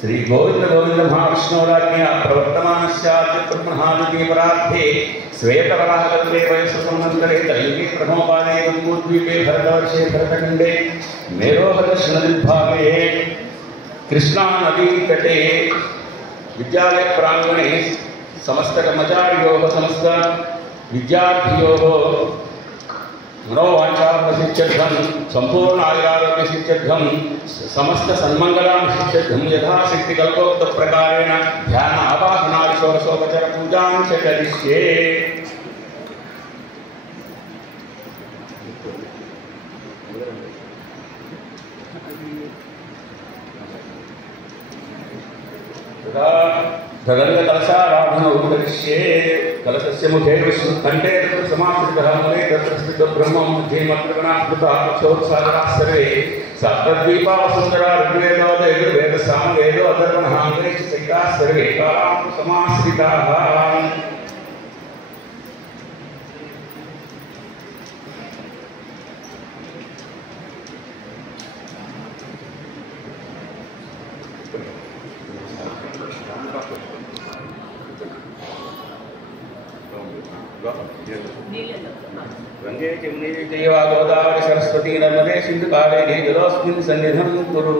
श्री गोविंद गोविंद महाविष्णुराज्ञा प्रवर्तमानस्याद्य ब्रह्मणादिपरार्थे श्वेतवराहकल्पे वयस्संवत्सरे कलियुगे प्रथमपादे जम्बूद्वीपे भरतवर्षे भरतखण्डे मेरोहदर्शनविभागे कृष्णा नदी तटे विद्यालय प्रांगणे समस्त कर्मचारियों समस्त विद्यार्थियों मनोवांछासिद्ध्यर्थं संपूर्ण आयुरारोग्यसिद्ध्यर्थं समस्त सन्मंगलासिद्ध्यर्थं यथाशक्ति कल्पोक्त प्रकारेण ध्यान आवाहनादि षोडशोपचार पूजां च करिष्ये। तदङ्गकलशाराधनौ करिष्ये। कलशस्य मुखे विष्णुकण्ठे तत्र समाश्रितः मूले तत्र स्थितो ब्रह्मं मध्ये मन्त्रगणात्मकः अक्षोत्सागराः सर्वे सप्तद्वीपा वसुन्धरा ऋग्वेदो यजुर्वेदः सामवेदो अथर्वणः अङ्गे च सहिताः सर्वे कालां समाश्रिताः। गंगे जमुने जयवा गोदावरी सरस्वती नर्मदे सिंधु कावेरी जलोऽस्मिन् सन्निधिं कुरु।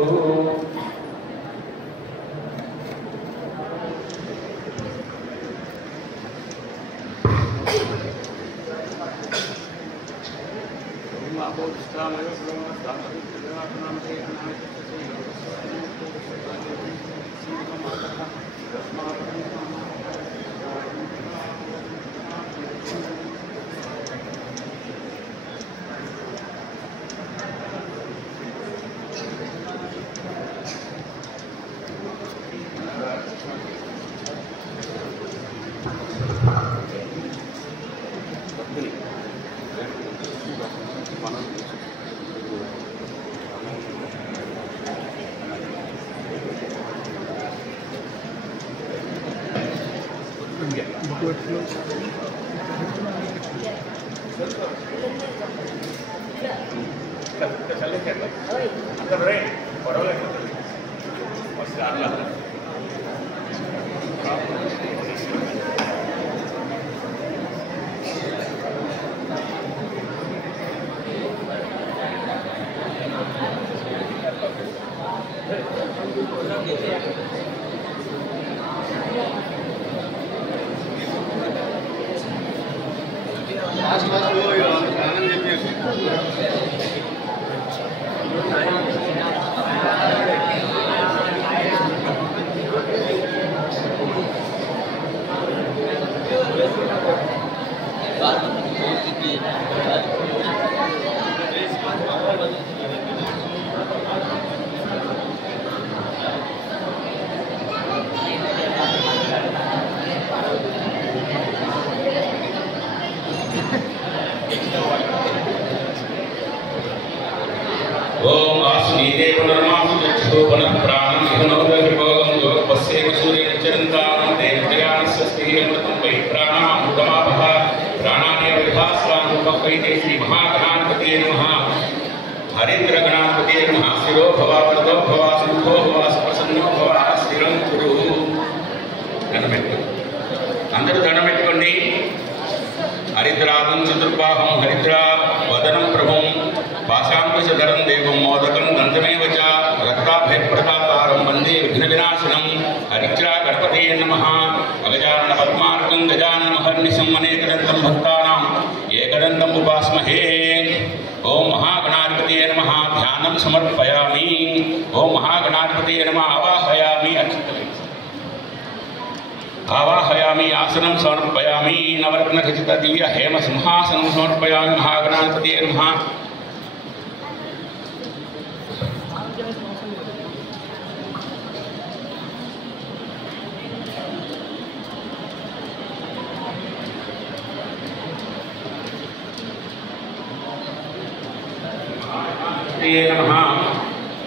आवाहयामि आसनं समर्पयामि नवरत्नखचित दिव्य हेम सिंहासनं समर्पयामि महागणाधिपतये नमः।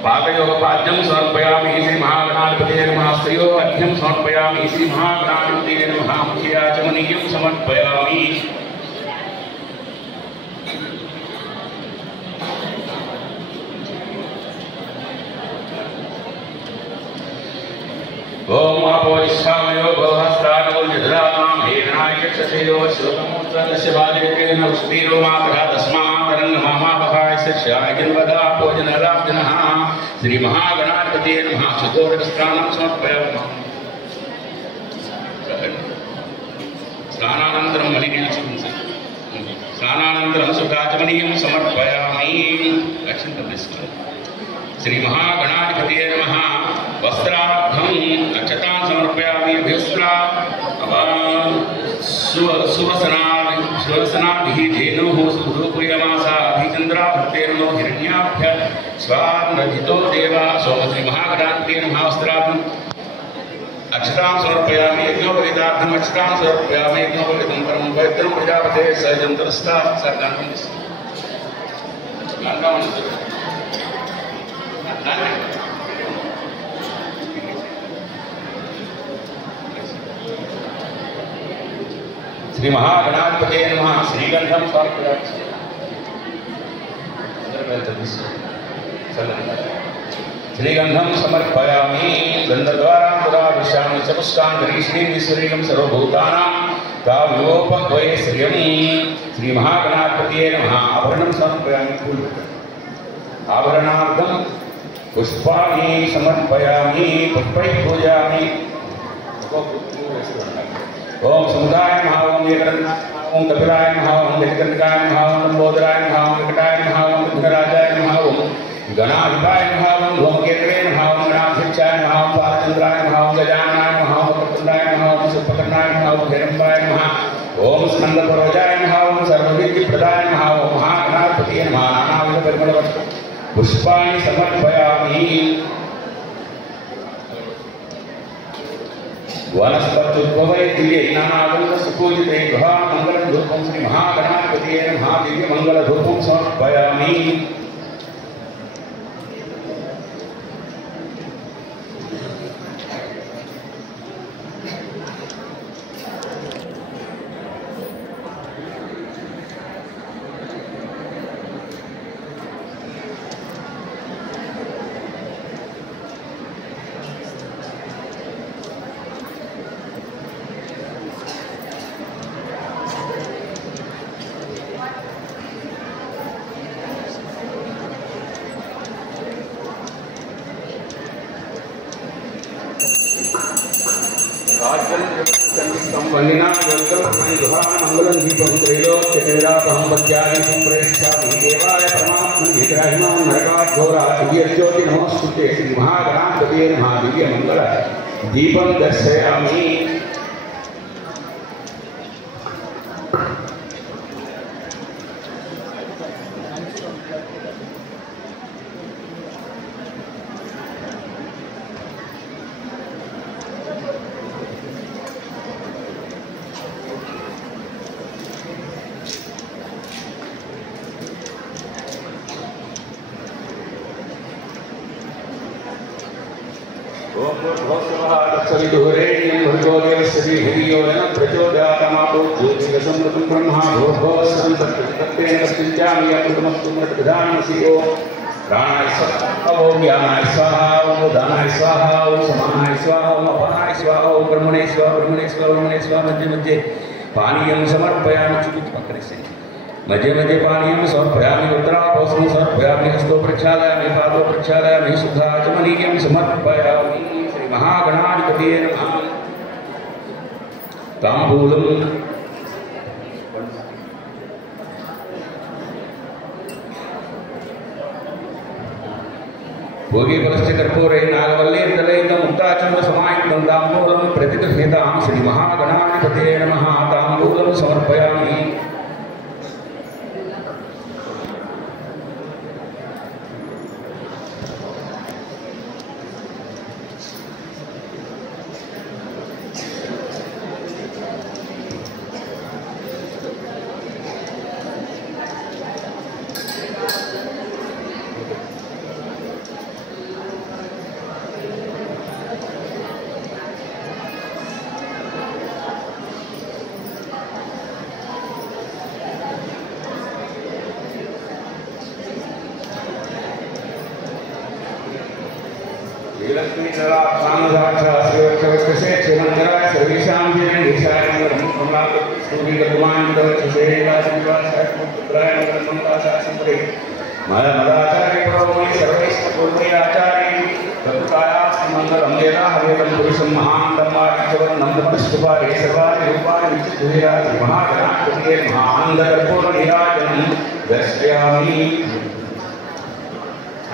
पादयोपाद्यं समर्पयामि श्री महागणाधिपतये नमः। श्रियोपाद्यं समर्पयामि श्री महागणाधिपतये नमः। मुख्याचमनीयं समर्पयामि। विश्वामयो भवहस्तानो यदरामां हेरणायक्षसेयो श्लोकमूर्तस्य बालेकेन उष्णीरो मातरः तस्मादरङ्गमामापहाय शिष्याय जिन्वदा भोजनराजनः श्रीमहागणाधिपतये नमः चतुर्दशस्नानं समर्पयामः स्नानानन्तरं मलिनीयं स्नानानन्तरं सुखाचमनीयं समर्पयामि लक्ष्मीं श्रीमहागणाधिपतये नमः वस्त्रार्थं अक्षतां समर्पयामि अभ्यस्त्रा सुवसनाभिः धेनुः सुरूपयमासा अभिचन्द्राभक्ते नमो हिरण्याभ्य स्वानधितो देवा सोम श्रीमहागणाधिपतये नमः वस्त्रार्थं अक्षतां समर्पयामि यज्ञोपवीतार्थम् अक्षतां समर्पयामि यज्ञोपवीतं परमं पवित्रं प्रजापते सजन्तरस्था सर्गानं श्री महागणाधिपतये नमः श्रीगंधं समर्पयामि श्रीगंधं समर्पयामि गन्धद्वारां पुराविशामि चपुष्टाङ्गरी श्रीविश्वरीं सर्वभूतानां काव्योपह्वये श्रियं श्री महागणाधिपतये नमः आभरणं समर्पयामि आभरणार्थं पुष्पाणि समर्पयामि पुष्पैः पूजयामि ओम समुदाय नमः ओम एकरत्नाय ओम कपिलाय नमः ओम गजकर्णिकाय नमः ओम लंबोदराय नमः ओम विकटाय नमः ओम विघ्नराजाय नमः ओम गणाधिपाय नमः ओम धूमकेतवे नमः ओम गणाध्यक्षाय नमः ओम बालचन्द्राय नमः ओम गजाननाय नमः ओम वक्रतुण्डाय नमः ओम सुपकर्णाय नमः ओम हिरण्मयाय नमः ओम स्कन्दपूर्वजाय नमः ओम सर्वविद्याप्रदाय नमः ओम महागणाधिपतये नमः नानाविधपरिमलवस्तु पुष्पाणि समर्पयामि वनस्पत्युद्भवैर्दिव्यै नानागन्धसुपूजिते गृहामङ्गलं धूपं श्री महागणाधिपतये नमः दिव्यमङ्गलधूपं समर्पयामि दीपं दर्शयामि प्राणाय स्वाहा ओम ज्ञानाय स्वाहा ओम दानाय स्वाहा ओम समानाय स्वाहा ओम अपानाय स्वाहा ओम ब्रह्मणे स्वाहा ब्रह्मणे स्वाहा ब्रह्मणे स्वाहा मध्ये मध्ये पानीयं समर्पयामि चुकित पकड़े से मध्ये मध्ये पानीयं समर्पयामि रुद्रापोषं समर्पयामि हस्तो प्रक्षालयामि पादो प्रक्षालयामि सुखाचमनीयं समर्पयामि श्री महागणाधिपतये नमः ताम्बूलं भोगीफलस्य कर्पूरे नागवल्लीर्दलैतं मुक्ताचूर्णसमायुक्तं ताम्बूलं प्रतिगृह्यतां श्री महागणाधिपतये नमः ताम्बूलं समर्पयामि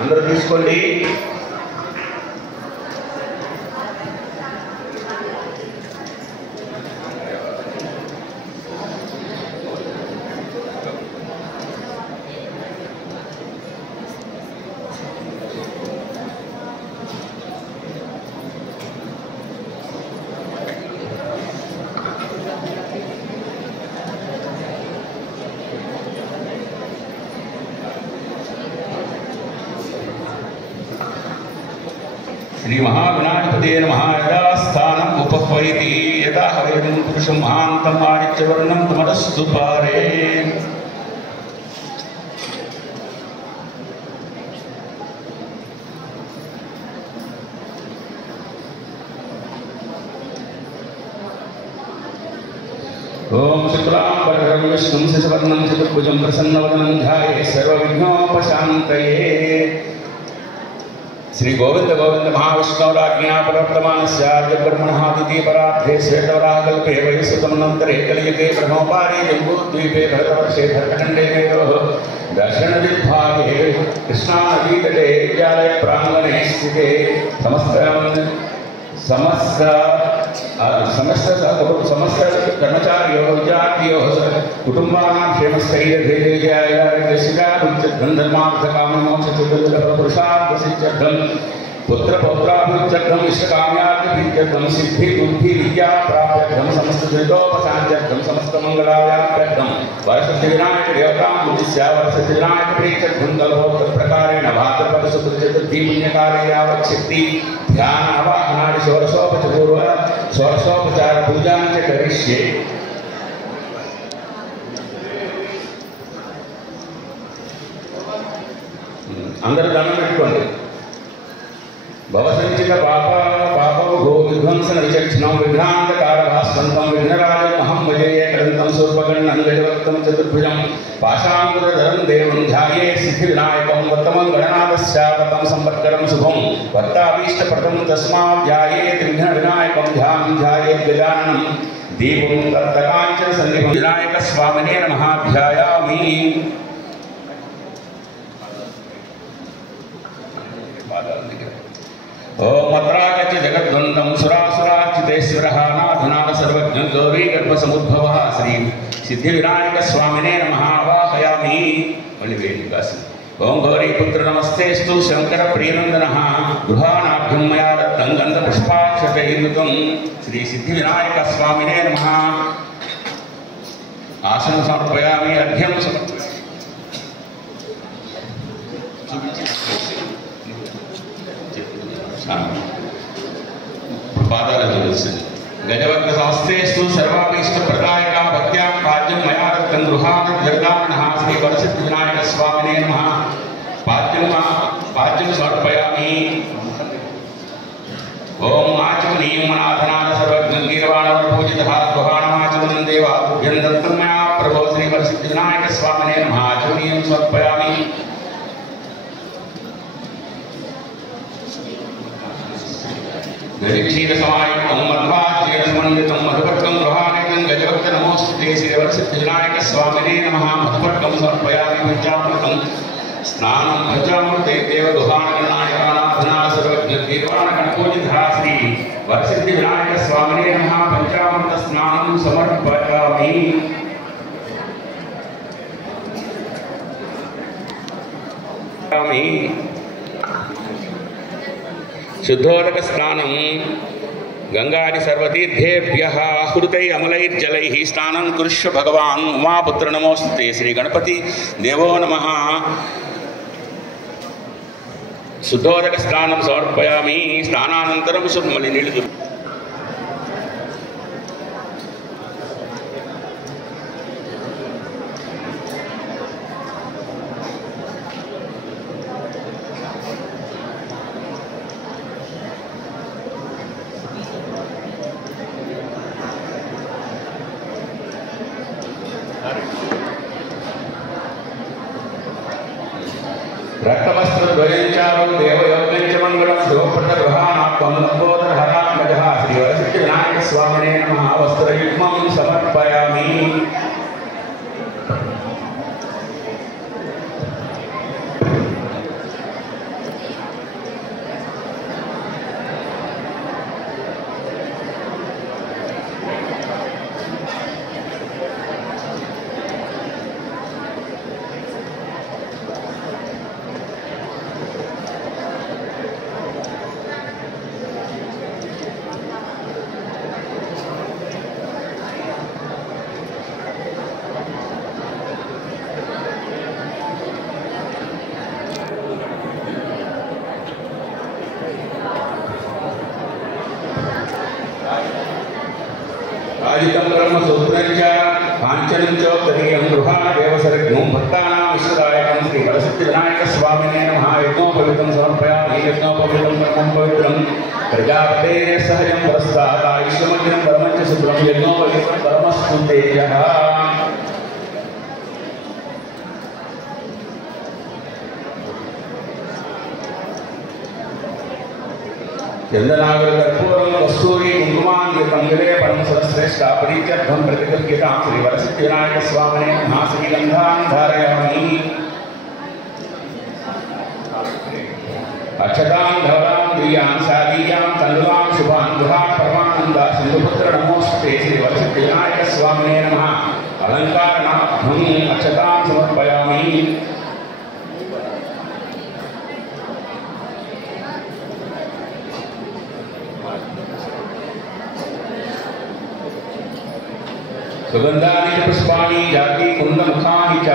అందరూ తీసుకోండి. श्री महागणाधिपते नमः. यदा स्थानम् उपह्वयति यदा हवेदं पुरुषं महान्तं आदित्यवर्णं तमस्तु पारे. ओम शुक्लांबरधरं विष्णुं शशिवर्णं चतुर्भुजं प्रसन्नवदनं ध्यायेत् सर्वविघ्नोपशान्तये. श्री गोविंद गोविंद महाविष्णुराज्ञा प्रवर्तमानस्याद्य ब्रह्मणः द्वितीयपरार्धे श्वेतवराहकल्पे वैश्वतमनन्तरे कलियुगे ब्रह्मोपारे जम्बूद्वीपे भरतवर्षे भरतखण्डे मेघोः दर्शनविद्भागे कृष्णानदीतटे विद्यालयप्राङ्गणे स्थिते समस्त कर्मचारियोः विद्यार्थियोः कुटुम्बानां क्षेमस्थैर्यधैर्यायुर्धर्मार्थकाममोक्षचतुर्दशपुरुषार्थसिद्ध्यर्थं पुत्रपौत्राभिवृद्ध्यर्थं इष्टकाम्यार्थसिद्ध्यर्थं सिद्धिबुद्धिविद्याप्राप्त्यर्थं समस्तदुरितोपशान्त्यर्थं समस्तमङ्गलायाप्यर्थं वरसिद्धिविनायकदेवतां उद्दिश्य वरसिद्धिविनायकप्रीत्यर्थं कल्पोक्तप्रकारेण भाद्रपदशुद्धचतुर्थीपुण्यकाले यावच्छक्ति ध्यान आवाहनादि षोडशोपचार पूजा करिष्ये. अंदर దండం పెట్టుకోండి. భవసంచిత పాపో విధ్వంసన విచక్షణం విఘ్నాంధకారభాస్వంతం విఘ్నరాజమహం భజే కదంతం సూర్పగణ్ణం గజవక్తం చతుర్భుజం పాశాంకురధరం దేవం ధ్యాయే సిద్ధివినాయకం వర్తమం గణనాథస్యావతం సంవత్సరం శుభం భక్తాభీష్టప్రదం తస్మాత్ ధ్యాయేత్ విఘ్నవినాయకం ధ్యానం ధ్యాయేత్ గజాననం దీపం తప్తకాంచన సన్నిభం వినాయక స్వామినే నమః ధ్యాయామి. ओम मत्रागच जगद्वंदं सुरासुराच्युतेश्वरः नाथनाथ सर्वज्ञ गौरी गर्भसमुद्भवः श्री सिद्धिविनायक स्वामिने नमः आवाहयामि. ओम गौरी पुत्र नमस्तेस्तु शंकर प्रियनंदनः गृहाणाभ्यं मया दत्तं गन्धपुष्पाक्षतैर्युतं श्री सिद्धिविनायक स्वामिने नमः. आसन समर्पयामि. अर्घ्यं समर्पयामि. पादाలు చూడండి. గజవక్ర సంస్థేస్తు సర్వాభీష్ట ప్రదాయక భక్త్యాం పాద్యం మయా దత్తం గృహాణ జగదానః శ్రీ వరసిద్ధి వినాయక స్వామినే నమః. పాద్యం సమర్పయామి. ఓం ఆచమనీయం నాథనాథ సర్వజ్ఞ గీరవాణ పూజితః స్వహాణమాచమనం దేవాభ్యం దత్తం మయా ప్రభో శ్రీ వరసిద్ధి వినాయక స్వామినే నమః. ఆచమనీయం సమర్పయామి. क्षीरसमायुक्तं मध्वाज्येनसमन्वितं मधुपर्कं गृहाणिकं गजवक्त्र नमोस्तुते श्रीवरसिद्धिविनायक स्वामिने नमः. मधुपर्कं समर्पयामि. पञ्चामृतं स्नानं पञ्चामृते देवगुहाणगणनायकानां सर्वज्ञगीर्वाणगणपूजितः श्री वरसिद्धिविनायक स्वामिने नमः. पञ्चामृत स्नानं समर्पयामि. शुद्धोदक स्नानं गंगादि सर्वतीर्थेभ्यः आहुतैः अमलैर्जलैः स्नानं कुरुष्व भगवान्. उमापुत्र नमोस्तुते श्री गणपति देवो नमः. शुद्धोदक स्नानं समर्पयामि. स्नानानन्तरं सुमलि नीळु देवयोगञ्च मङ्गलं शिवप्रदगृहाणात्मनम्बोधरहरात्मजः श्रीवरसिद्धिविनायकस्वामिने नमः वस्त्रयुग्मं समर्पयामि। आदितं ब्रह्मसूत्रञ्च पाञ्चनञ्चोत्तरीयं गृहादेवसर्गं भक्तानां विश्वदायकं श्रीवरसिद्धिविनायकस्वामिने नमः। यज्ञोपवीतं समर्पयामि। यज्ञोपवीतं ब्रह्मं पवित्रं प्रजापतेः सहजं पुरस्तात् आयुष्यमग्नं परमञ्च शुभ्रं यज्ञोपवीतं परमस्तु तेजः। चंदनागरकर्पूरं कस्तूरी कुङ्कुमान्वितङ्गले परमसरश्रेष्ठा परित्यर्थं प्रतिकल्पितां श्रीवरसिद्धिविनायकस्वामिने नमः। श्रीगन्धान् धारयामि। अक्षतान् धवलान् दीयान् सादीयां तण्डुलां शुभान् गृहान् परमानन्दा सिन्धुपुत्र नमोऽस्ते श्रीवरसिद्धिविनायकस्वामिने नमः। अलङ्कारणार्थम् अक्षतान् समर्पयामि। सुगंधानि च पुष्पाणि जाति कुन्दमुखानि च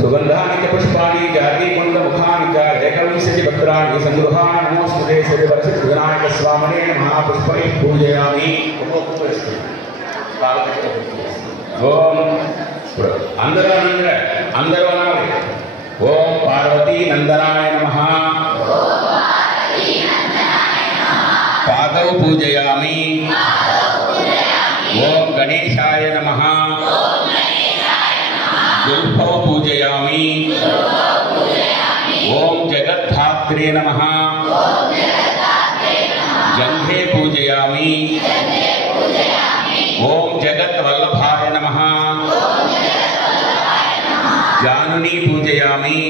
सुगंधानि च पुष्पाणि जाति कुन्दमुखानि च एकविंशतिपत्राणि संगृहाणि नमोऽस्तुते श्रीवरसिद्धिविनायकस्वामिने नमः। पुष्पैः पूजयामि। ओम अंदर ओम पार्वती नंदनाय नमः। पादौ पूजयामि। ओम गणेशाय नमः। जुल्फौ पूजयामि। ओम जगद्धात्रे नमः। जंघे पूजयामि। ओम जगद्वल्लभाय नमः। जानुनी पूजयामि।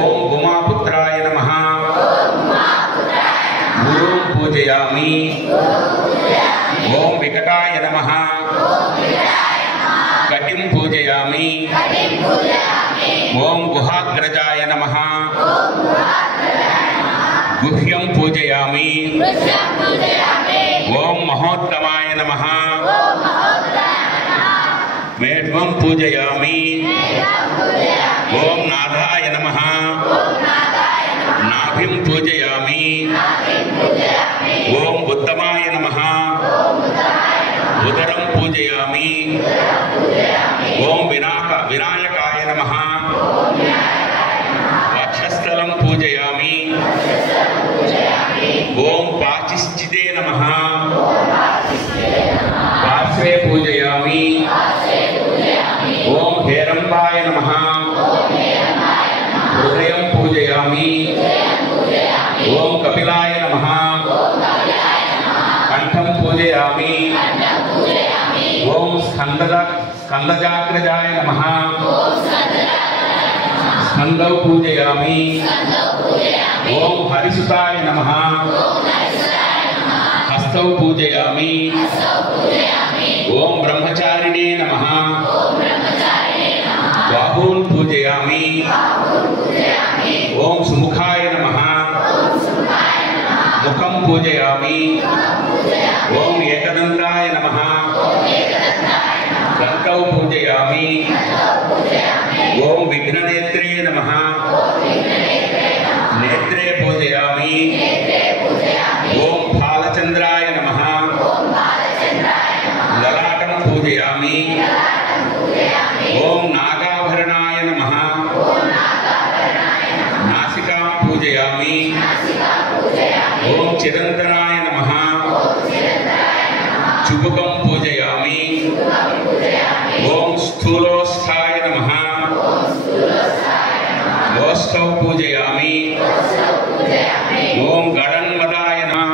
ओम उमापुत्राय नमः। गुरुं पूजयामि। ओम विकटाय नमः। कटिं पूजयामि। ओम गुहाग्रजाय नमः। गुह्यं पूजयामि। ओम महोत्तमाय नमः। मेढ्वं पूजयामि। ओम नाथाय नमः। नाभिं पूजयामि। ओम उत्तमाय नमः। उदरं पूजयामि। ओम विनायकाय नमः। वक्षस्थलं पूजयामि। ओम पाचिश्चिदे नमः। पार्श्वे पूजयामि। ओम हेरंबाय नमः। हृदयं पूजयामि। ओम कपिलाय नमः। कंठं पूजयामि। ओम स्कंदजाग्रजाय नमः। स्कंदौ पूजयामि। ओम हरिसुताय नमः। हस्तौ पूजयामि। ओम ब्रह्मचारिणे नमः। बाहून् पूजयामि। ओम सुमुखाय नमः। मुखं पूजयामि। ओम एकदन्ताय नमः। दन्तौ पूजयामि। ओम विघ्ननेत्रे नमः। नेत्रे पूजयामि। ओम फालचंद्राय नमः। ललाटं पूजयामि। ओम नागाभरणाय नमः। नासिकां पूजयामि। ओम चिरंतनाय नमः। చుబుకం పూజయామి. ఓం స్థూలోస్థాయ నమః. ఓస్థౌ పూజయామి. ఓం గణన్మదాయ నమః.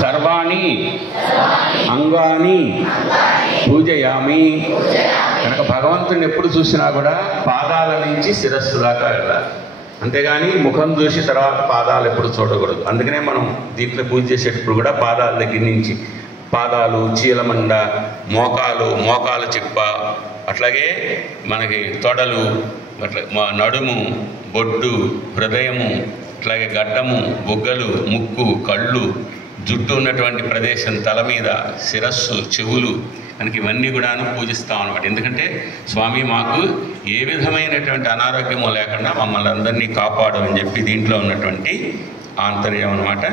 సర్వాణి అంగాని పూజయామి. కనుక భగవంతుని ఎప్పుడు చూసినా కూడా పాదాల నుంచి శిరస్సు దాకా వెళ్ళాలి, అంతేగాని ముఖం చూసి తర్వాత పాదాలు ఎప్పుడు చూడకూడదు. అందుకనే మనం దీంట్లో పూజ చేసేటప్పుడు కూడా పాదాల దగ్గర నుంచి పాదాలు, చీలమండ, మోకాలు చిప్ప, అట్లాగే మనకి తొడలు, అట్లా నడుము, బొడ్డు, హృదయము, అట్లాగే గడ్డము, బుగ్గలు, ముక్కు, కళ్ళు, జుట్టు ఉన్నటువంటి ప్రదేశం, తల మీద, శిరస్సు, చెవులు, మనకి ఇవన్నీ కూడాను పూజిస్తాం అనమాట. ఎందుకంటే స్వామి మాకు ఏ విధమైనటువంటి అనారోగ్యము లేకుండా మమ్మల్ని అందరినీ కాపాడు అని చెప్పి దీంట్లో ఉన్నటువంటి ఆంతర్యం అనమాట.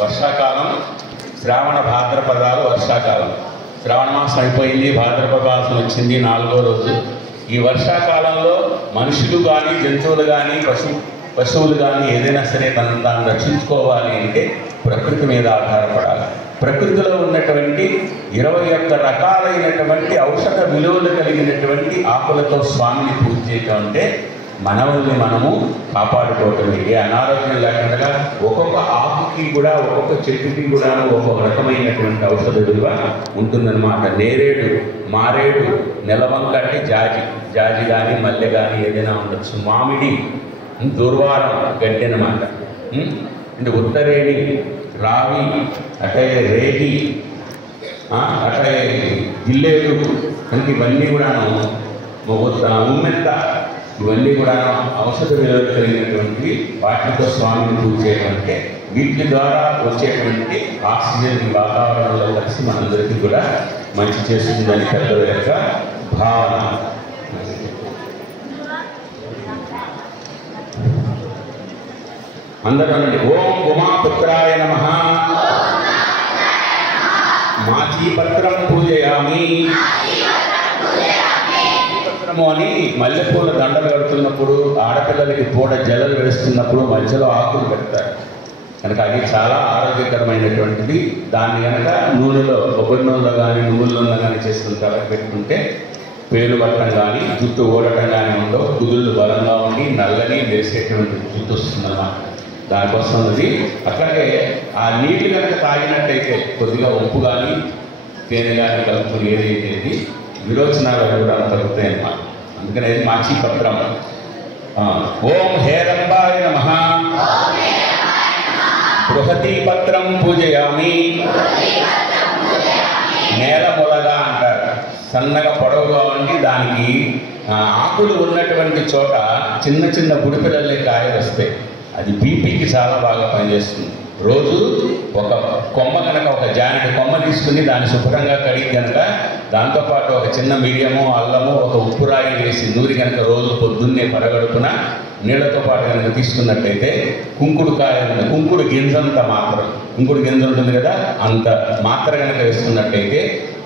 వర్షాకాలం, శ్రావణ భాద్రపదాలు వర్షాకాలం. శ్రావణ మాసం అయిపోయింది, భాద్రపద మాసం వచ్చింది, 4వ రోజు. ఈ వర్షాకాలంలో మనుషులు కానీ, జంతువులు కానీ, పశువులు కానీ ఏదైనా సరే తనను తాను రక్షించుకోవాలి అంటే ప్రకృతి మీద ఆధారపడాలి. ప్రకృతిలో ఉన్నటువంటి 21 రకాలైనటువంటి ఔషధ విలువలు కలిగినటువంటి ఆకులతో స్వామిని పూజ చేయటం అంటే మనల్ని మనము కాపాడుకోవటం. ఏ అనారోగ్యం లేకుండా ఒక్కొక్క ఆకుకి కూడా, ఒక్కొక్క చెట్టుకి కూడా ఒక్కొక్క రకమైనటువంటి ఔషధ విలువ ఉంటుందన్నమాట. నేరేడు, మారేడు, నెలవంక అంటే జాజి కానీ, మల్లె కానీ ఏదైనా ఉండొచ్చు. మామిడి, దుర్వారం, గడ్డి అన్నమాట. అంటే ఉత్తరేణి, రావి, అట్లే రేగి, అట్లే గిల్లేరు, అంటే ఇవన్నీ కూడాను, ఉమ్మెత్త, ఇవన్నీ కూడా ఔషధ విలువ కలిగినటువంటి వాటితో స్వామిని పూజ చేయడం అంటే వీటి ద్వారా వచ్చేటువంటి ఆక్సిజన్ వాతావరణంలో కలిసి మనందరికీ కూడా మంచి చేస్తుందని పెద్దల యొక్క భావన. అందరూ అనండి, ఓం ఉమాపుత్రాయ నమః. మాచీపత్రం పూజయామి. మాచీపత్రము అని మల్లెపూల దండలు కడుతున్నప్పుడు, ఆడపిల్లలకి పూట జలలు వేస్తున్నప్పుడు మధ్యలో ఆకులు పెడతారు. కనుక అది చాలా ఆరోగ్యకరమైనటువంటిది. దాన్ని కనుక నూనెలో, కొబ్బరి నూనెలో కానీ, నువ్వుల నూనెలో కానీ చేసుకుంటారు, పెట్టుకుంటే పేలు పట్టడం కానీ, జుట్టు ఓడటం కానీ ఉండవు. కుదుళ్ళు బలంగా ఉండి నల్లని వేసేటువంటి జుట్టు వస్తుందన్నమాట. దానికోసం అది. అట్లాగే ఆ నీళ్ళు కనుక తాగినట్టయితే కొద్దిగా ఉప్పు కానీ, తేనె కానీ కలుపుకుని ఏదైతే విరోచనాలు కూడా తగ్గుతాయి అన్నమాట. అందుకని అది మాచీపత్రం. ఓం హేరంబాయ నమః. బృహతీపత్రం పూజయామి. నేల మొలగా అంటారు, సన్నగా పొడవుగా ఉండి దానికి ఆకులు ఉన్నటువంటి చోట చిన్న చిన్న బుడిపిల్లలే కాయలు వస్తాయి. అది బీపీకి చాలా బాగా పనిచేస్తుంది. రోజు ఒక కొమ్మ కనుక, ఒక జానెడు కొమ్మ తీసుకుని దాన్ని శుభ్రంగా కడిగి కనుక దాంతోపాటు ఒక చిన్న మిరియము, అల్లము, ఒక ఉప్పురాయి వేసి నూరి కనుక రోజు పొద్దున్నే పరగడుపున నీళ్లతో పాటు కనుక తీసుకున్నట్టయితే కుంకుడు గింజంత మాత్ర, కుంకుడు గింజ ఉంటుంది కదా, అంత మాత్ర కనుక వేసుకున్నట్టయితే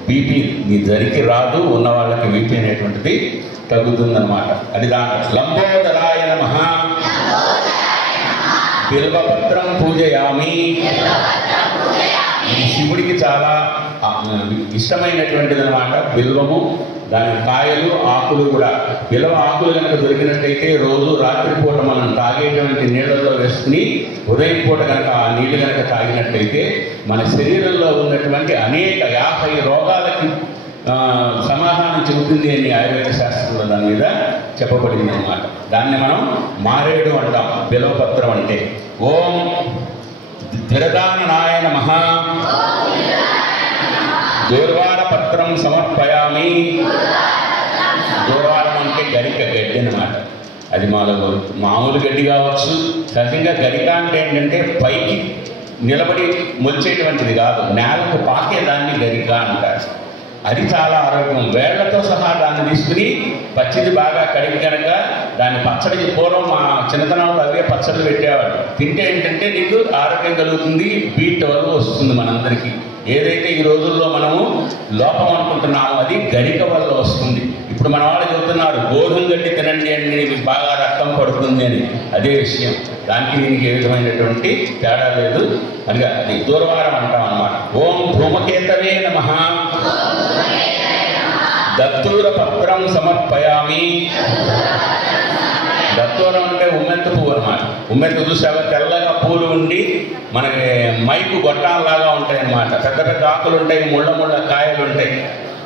బీపీ నీ జరిగి రాదు, ఉన్న వాళ్ళకి బీపీ అనేటువంటిది తగ్గుతుందన్నమాట. అది దాంట్లో. లంబోదరాయ నమః. బిల్వపత్రం పూజయామి. ఇది శివుడికి చాలా ఇష్టమైనటువంటిది అన్నమాట. బిల్వము, దాని కాయలు, ఆకులు కూడా. బిల్వ ఆకులు కనుక దొరికినట్టయితే రోజు రాత్రిపూట మనం తాగేటువంటి నీళ్ళల్లో వేసుకుని ఉదయం పూట కనుక ఆ నీళ్ళు కనుక తాగినట్టయితే మన శరీరంలో ఉన్నటువంటి అనేక 50 రోగాలకి సమాధానం చెబుతుంది అని ఆయుర్వేద శాస్త్రంలో దాని మీద చెప్పబడింది అన్నమాట. దాన్ని మనం మారేడు అంటాం, బిల్వపత్రం అంటే. ఓం ధిరదాననాయ నమః. దూర్వారపత్రం సమర్పయామి. దూర్వారం అంటే గరిక, గడ్డి అన్నమాట. అది మామూలు గడ్డి కావచ్చు. సహజంగా గరిక అంటే ఏంటంటే పైకి నిలబడి మొలిచేటువంటిది కాదు, నేలకు పాకేదాన్ని గరిక అంటారు. అది చాలా ఆరోగ్యం. వేళ్లతో సహా దాన్ని తీసుకుని పచ్చిది బాగా కడిగి కనుక దాన్ని పచ్చడి, పూర్వం మా చిన్నతనంలో అవే పచ్చళ్ళు పెట్టేవాడు. తింటే ఏంటంటే నీకు ఆరోగ్యం కలుగుతుంది, B12 వస్తుంది మనందరికీ. ఏదైతే ఈ రోజుల్లో మనము లోపం అనుకుంటున్నామో అది గరిక వల్ల వస్తుంది. ఇప్పుడు మన వాళ్ళు చెబుతున్నారు గోధుమ గడ్డి తినండి అని, మీకు బాగా రక్తం పడుతుంది అని. అదే విషయం, దానికి దీనికి ఏ విధమైనటువంటి తేడా లేదు. అదిగా అది దూర్వారం అంటాం అన్నమాట. ఓం ధూమకేతవే నమః దత్తూర పత్రం సమర్పయామి. దత్తూరం అంటే ఉమ్మెంత పువ్వు అనమాట. ఉమ్మెంత చూసాక తెల్లగా పూలు ఉండి మనకి మైకు గొట్టాలలాగా ఉంటాయి అన్నమాట. పెద్ద పెద్ద ఆకులు ఉంటాయి, ముళ్ళ ముళ్ళ కాయలు ఉంటాయి.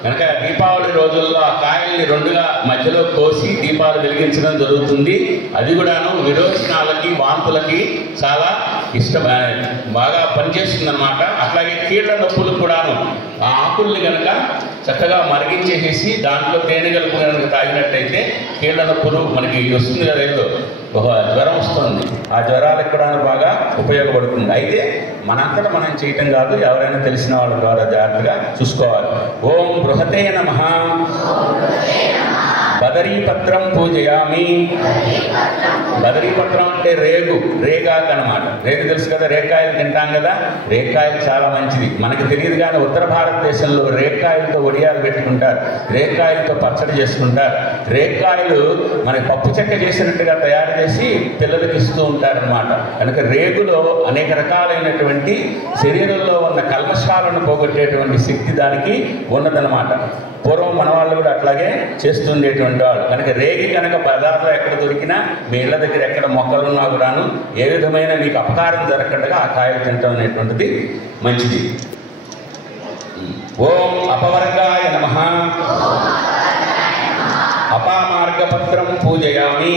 కనుక దీపావళి రోజుల్లో ఆ కాయల్ని రెండుగా మధ్యలో కోసి దీపాలు వెలిగించడం జరుగుతుంది. అది కూడాను విరోచనాలకి వాంతులకి చాలా బాగా పనిచేస్తుంది అనమాట. అట్లాగే కీళ్ళ నొప్పులు కూడాను ఆ ఆకుల్ని కనుక చక్కగా మరిగించేసేసి దాంట్లో తేనె కలుపు కనుక తాగినట్టయితే కీళ్ళ నొప్పులు మనకి వస్తుంది కదా, ఏదో ఒక జ్వరం వస్తుంది, ఆ జ్వరాలకు కూడా బాగా ఉపయోగపడుతుంది. అయితే మనంతటా మనం చేయటం కాదు, ఎవరైనా తెలిసిన వాళ్ళ ద్వారా జాగ్రత్తగా చూసుకోవాలి. ఓం బృహతే నమః బదరీపత్రం పూజయామి. బదరీపత్రం అంటే రేగాకు అనమాట. రేగు తెలుసు కదా, రేకాయలు తింటాం కదా. రేకాయలు చాలా మంచిది. మనకి తెలియదు కానీ ఉత్తర భారతదేశంలో రేకాయలతో వడియాలు పెట్టుకుంటారు, రేకాయలతో పచ్చడి చేసుకుంటారు. రేకాయలు మనకి పప్పు చెక్క చేసినట్టుగా తయారు చేసి పిల్లలకి ఇస్తూ ఉంటారనమాట. కనుక రేగులో అనేక రకాలైనటువంటి శరీరంలో ఉన్న కల్మషాలను పోగొట్టేటువంటి శక్తి దానికి ఉన్నదనమాట. పూర్వం మన వాళ్ళు కూడా అట్లాగే చేస్తుండేటువంటి వాళ్ళు. కనుక రేగి కనుక బజార్లో ఎక్కడ దొరికినా, మీ ఇళ్ళ దగ్గర ఎక్కడ మొక్కలున్నా కూడాను ఏ విధమైన మీకు అపకారం జరగకుండా ఆ కాయలు తినటం అనేటువంటిది మంచిది. ఓం అపవర్గాయ నమః అపామార్గపత్రం పూజయామి.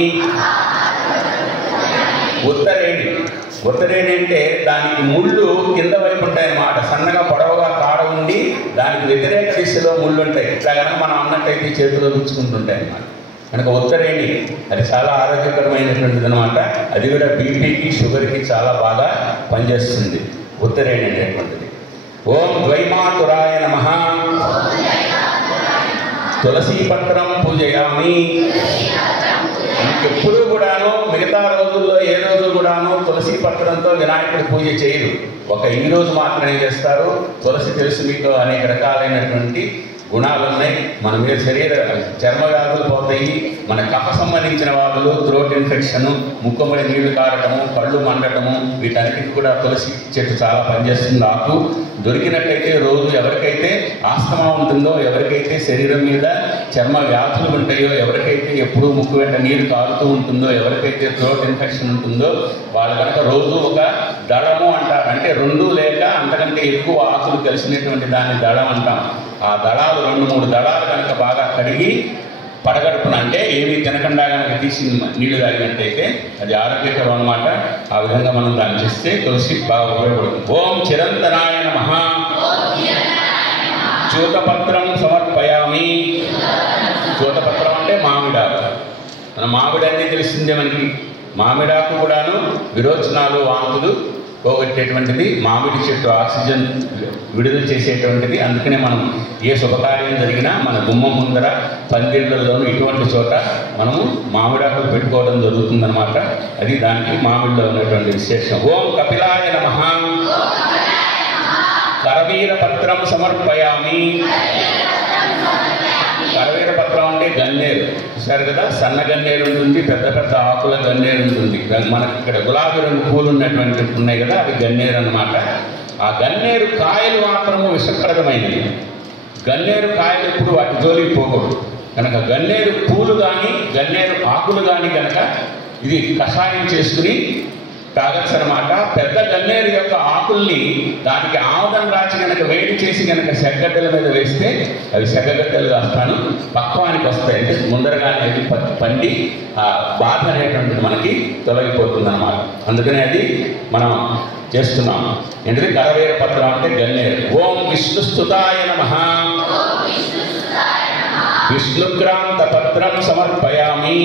ఉత్తరేణి అంటే దానికి ముళ్ళు కింద వైపు ఉంటాయన్నమాట. సన్నగా పొడవుగా కాడ ఉండి దానికి వ్యతిరేక దిశలో ముళ్ళు ఉంటాయి. ఇట్లా కనుక మనం అన్నట్టయితే చేతిలో గుచ్చుకుంటుంటాయి అన్నమాట. కనుక ఉత్తరేణి అది చాలా ఆరోగ్యకరమైనటువంటిది అనమాట. అది కూడా బీపీకి షుగర్కి చాలా బాగా పనిచేస్తుంది ఉత్తరేణి అనేటువంటిది. ఓం ద్వైమాతురాయ నమః తులసీపత్రం పూజయామి. ఎప్పుడు కూడాను మిగతా రోజుల్లో ఏ రోజు కూడాను తులసి పత్రంతో వినాయకుడి పూజ చేయరు. ఈ రోజు మాత్రమే చేస్తారు. తులసి తెలుసు మీకు, అనేక రకాలైనటువంటి గుణాలు ఉన్నాయి. మన మీద చర్మ వ్యాధులు పోతాయి. మన కఫ సంబంధించిన వ్యాధులు, థ్రోట్ ఇన్ఫెక్షన్, ముక్కుమడి నీళ్లు కారటము, కళ్ళు మండటము, వీటన్నిటికి కూడా తులసి చెట్టు చాలా పనిచేస్తుంది. ఆకు దొరికినట్టయితే రోజు ఎవరికైతే ఆస్తమా ఉంటుందో, ఎవరికైతే శరీరం మీద చర్మ వ్యాధులు ఉంటాయో, ఎవరికైతే ఎప్పుడూ ముక్కు వెంట నీరు కారుతూ ఉంటుందో, ఎవరికైతే థ్రోట్ ఇన్ఫెక్షన్ ఉంటుందో వాళ్ళు కనుక రోజు ఒక దళము అంటారు. అంటే 2 లేక అంతకంటే ఎక్కువ ఆకులు కలిసినటువంటి దాన్ని దళం అంటాం. ఆ దళాలు 2-3 దళాలు కనుక బాగా కడిగి పడగడుపున, అంటే ఏమీ తినకుండా కనుక తీసి నీళ్లు తాగినట్టయితే అది ఆరోగ్యకరం అన్నమాట. ఆ విధంగా మనం దాన్ని చేస్తే తులసి బాగా ఉపయోగపడుతుంది. ఓం చిరంతనాయ నమః చ్యూతపత్రం సమర్పయామి. చ్యూతపత్రం అంటే మామిడాకు. మన మామిడి అన్నీ తెలిసిందే మనకి. మామిడాకు కూడాను విరోచనాలు, వాంతులు పోగొట్టేటువంటిది. మామిడి చెట్టు ఆక్సిజన్ విడుదల చేసేటువంటిది. అందుకనే మనం ఏ శుభకార్యం జరిగినా మన గుమ్మం ముందర, పందిళ్ళల్లోనూ ఇటువంటి చోట మనము మామిడాకులు పెట్టుకోవడం జరుగుతుందన్నమాట. అది దానికి మామిడిలో ఉన్నటువంటి విశేషం. ఓం కపిలాయ నమః కరవీరపత్రం సమర్పయామి. కరవీరపత్రం అంటే గన్నేరు. చూసారు కదా, సన్న గన్నేరు ఉంటుంది, పెద్ద పెద్ద ఆకుల గన్నేరు ఉంటుంది. మనకి ఇక్కడ గులాబీ రంగు పూలు ఉన్నటువంటి ఉన్నాయి కదా, అవి గన్నేరు అన్నమాట. ఆ గన్నేరు కాయలు మాత్రము విషప్రదమైనవి. గన్నేరు కాయలు ఎప్పుడు వాటి జోలికి పోకూడదు. కనుక గన్నేరు పూలు కానీ గన్నేరు ఆకులు కానీ కనుక ఇది కషాయం చేసుకుని తాగచ్చు అనమాట. పెద్ద గన్నేరు యొక్క ఆకుల్ని దానికి ఆముదం రాచి కనుక వేడి చేసి కనుక సెగ్గడ్డల మీద వేస్తే అవి సెగ్గడ్డలు కాస్తాను పక్వానికి వస్తాయి. అంటే ముందరగానే అది పండి ఆ బాధ అనేటువంటిది మనకి తొలగిపోతుంది అన్నమాట. అందుకనే అది మనం చేస్తున్నాం. ఏంటంటే కరవీరపత్రం అంటే గన్నేరు. ఓం విష్ణుస్తుతాయ నమః విష్ణుక్రాంత పత్రం సమర్పయామి.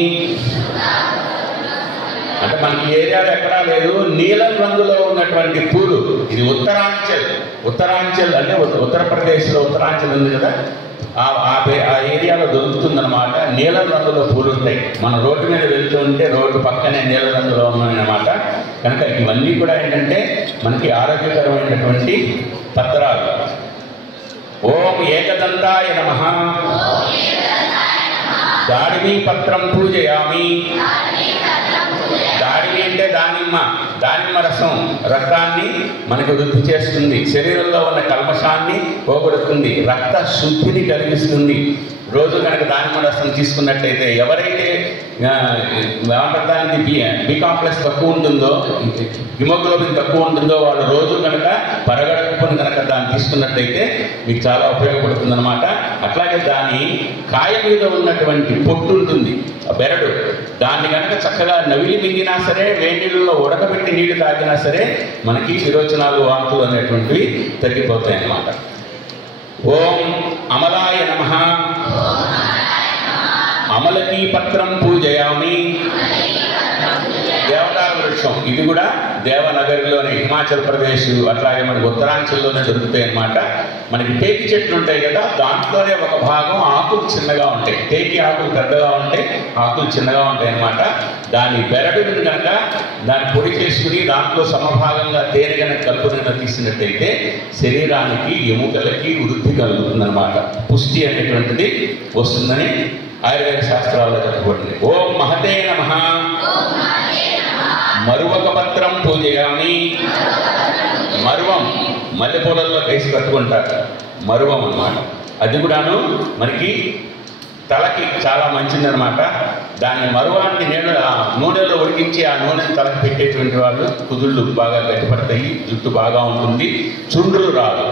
అంటే మనకి ఏరియాలో ఎక్కడా లేదు, నీలం రంగులో ఉన్నటువంటి పూలు. ఇది ఉత్తరాంచల్ అంటే ఉత్తరప్రదేశ్లో ఉత్తరాంచల్ ఉంది కదా, ఆ ఏరియాలో దొరుకుతుందన్నమాట. నీలం రంగులో పూలు ఉంటాయి. మన రోడ్డు మీద వెళ్తూ ఉంటే రోడ్డు పక్కనే నీల రంగులో ఉన్నాయన్నమాట. కనుక ఇవన్నీ కూడా ఏంటంటే మనకి ఆరోగ్యకరమైనటువంటి పత్రాలు. ఓం ఏకదంతాయ నమః దాడిమీ పత్రం పూజయామి. దాడిమి అంటే దానిమ్మ. దానిమ్మ రసం రక్తాన్ని మనకు వృద్ధి చేస్తుంది, శరీరంలో ఉన్న కల్మషాన్ని పోగొడుతుంది, రక్త శుద్ధిని కలిగిస్తుంది. రోజు కనుక దానిమ్మ రసం తీసుకున్నట్లయితే ఎవరైతే దానికి బి కాంప్లెక్స్ తక్కువ ఉంటుందో, హిమోగ్లోబిన్ తక్కువ ఉంటుందో వాళ్ళు రోజు కనుక పరగడుపుని కనుక దాన్ని తీసుకున్నట్లయితే మీకు చాలా ఉపయోగపడుతుంది అనమాట. అట్లాగే దాని కాయ మీద ఉన్నటువంటి పొట్టు ఉంటుంది, బెరడు, దాన్ని కనుక చక్కగా నవిలి మింగినా సరే, వేడిలో ఉడకబెట్టి నీళ్లు తాగినా సరే మనకి విరోచనాలు, వాంతులు అనేటువంటివి తగ్గిపోతాయి అన్నమాట. ఓం అమలాయ నమః. అమలకీ పత్రం పూజయామి. దేవదారు వృక్షం ఇది కూడా దేవనగరిలోని హిమాచల్ ప్రదేశ్ అట్లాగే మనకి ఉత్తరాంచల్లోనే దొరుకుతాయి అన్నమాట. మనకి టేకి చెట్లు ఉంటాయి కదా, దాంట్లోనే ఒక భాగం ఆకులు చిన్నగా ఉంటాయి. టేకి ఆకులు పెద్దగా ఉంటాయి, ఆకులు చిన్నగా ఉంటాయి అన్నమాట. దాని బెరడుని కనుక దాన్ని పొడి చేసుకుని దాంట్లో సమభాగంగా తేనె కనుక కలుపుని తీసినట్టయితే శరీరానికి ఎముకలకి వృద్ధి కలుగుతుందన్నమాట. పుష్టి అనేటువంటిది వస్తుందని ఆయుర్వేద శాస్త్రాల్లో చెప్పబడింది. ఓం మహతే నమః. మరువక పత్రం పూజయామి. మరువం మల్లెపూలల్లో వేసి కట్టుకుంటారు, మరువం అన్నమాట. అది కూడాను మనకి తలకి చాలా మంచిదన్నమాట. దాని మరువాన్ని నూనెలో ఉడికించి ఆ నూనెని తలకి పెట్టేటువంటి వాళ్ళు కుదుళ్ళు బాగా గట్టిపడతాయి, జుట్టు బాగా ఉంటుంది, చుండ్రులు రాదు.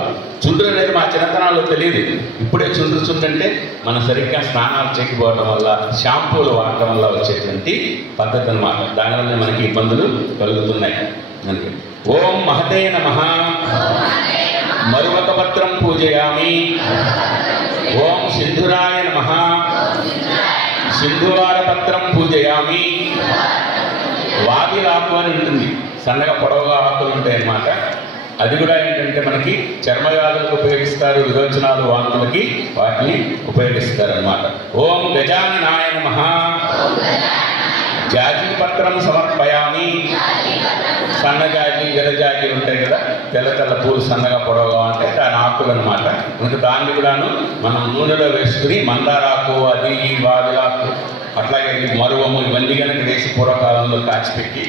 చుండ్రు అనేది మా చిన్నతనాల్లో తెలియదు, ఇప్పుడే చుండ్రు అంటే మనం సరిగ్గా స్నానాలు చేయకపోవడం వల్ల, షాంపూలు వాడటం వల్ల వచ్చేటువంటి పద్ధతి అన్నమాట. దానివల్ల మనకి ఇబ్బందులు కలుగుతున్నాయి. ఓం మహతే నమః. మరువక పత్రం పూజయామి. ఓం సింధురాయ నమః. సింధువార పత్రం పూజయామి. వాదిలాకు అని ఉంటుంది, సన్నగా పొడవుగా ఆకులు ఉంటాయి అన్నమాట. అది కూడా ఏంటంటే మనకి చర్మవ్యాధులకు ఉపయోగిస్తారు, విరోచనాలు, వాంతులకి వాటిని ఉపయోగిస్తారు అన్నమాట. ఓం గజాననాయ నమః. జాజి పత్రం సమర్పయామి. సన్నజాజి, గరజాజి ఉంటాయి కదా, తెల్ల తెల్ల పూలు సన్నగా పొడవుగా ఉంటాయి, దాని ఆకులు అనమాట. మనకు దాన్ని కూడాను మనం నూనెలో వేసుకుని మందారాకు, అది వాదిలాకు, అట్లాగే మరువము ఇవన్నీ కనుక వేసి పూర్వకాలంలో కాచిపెట్టి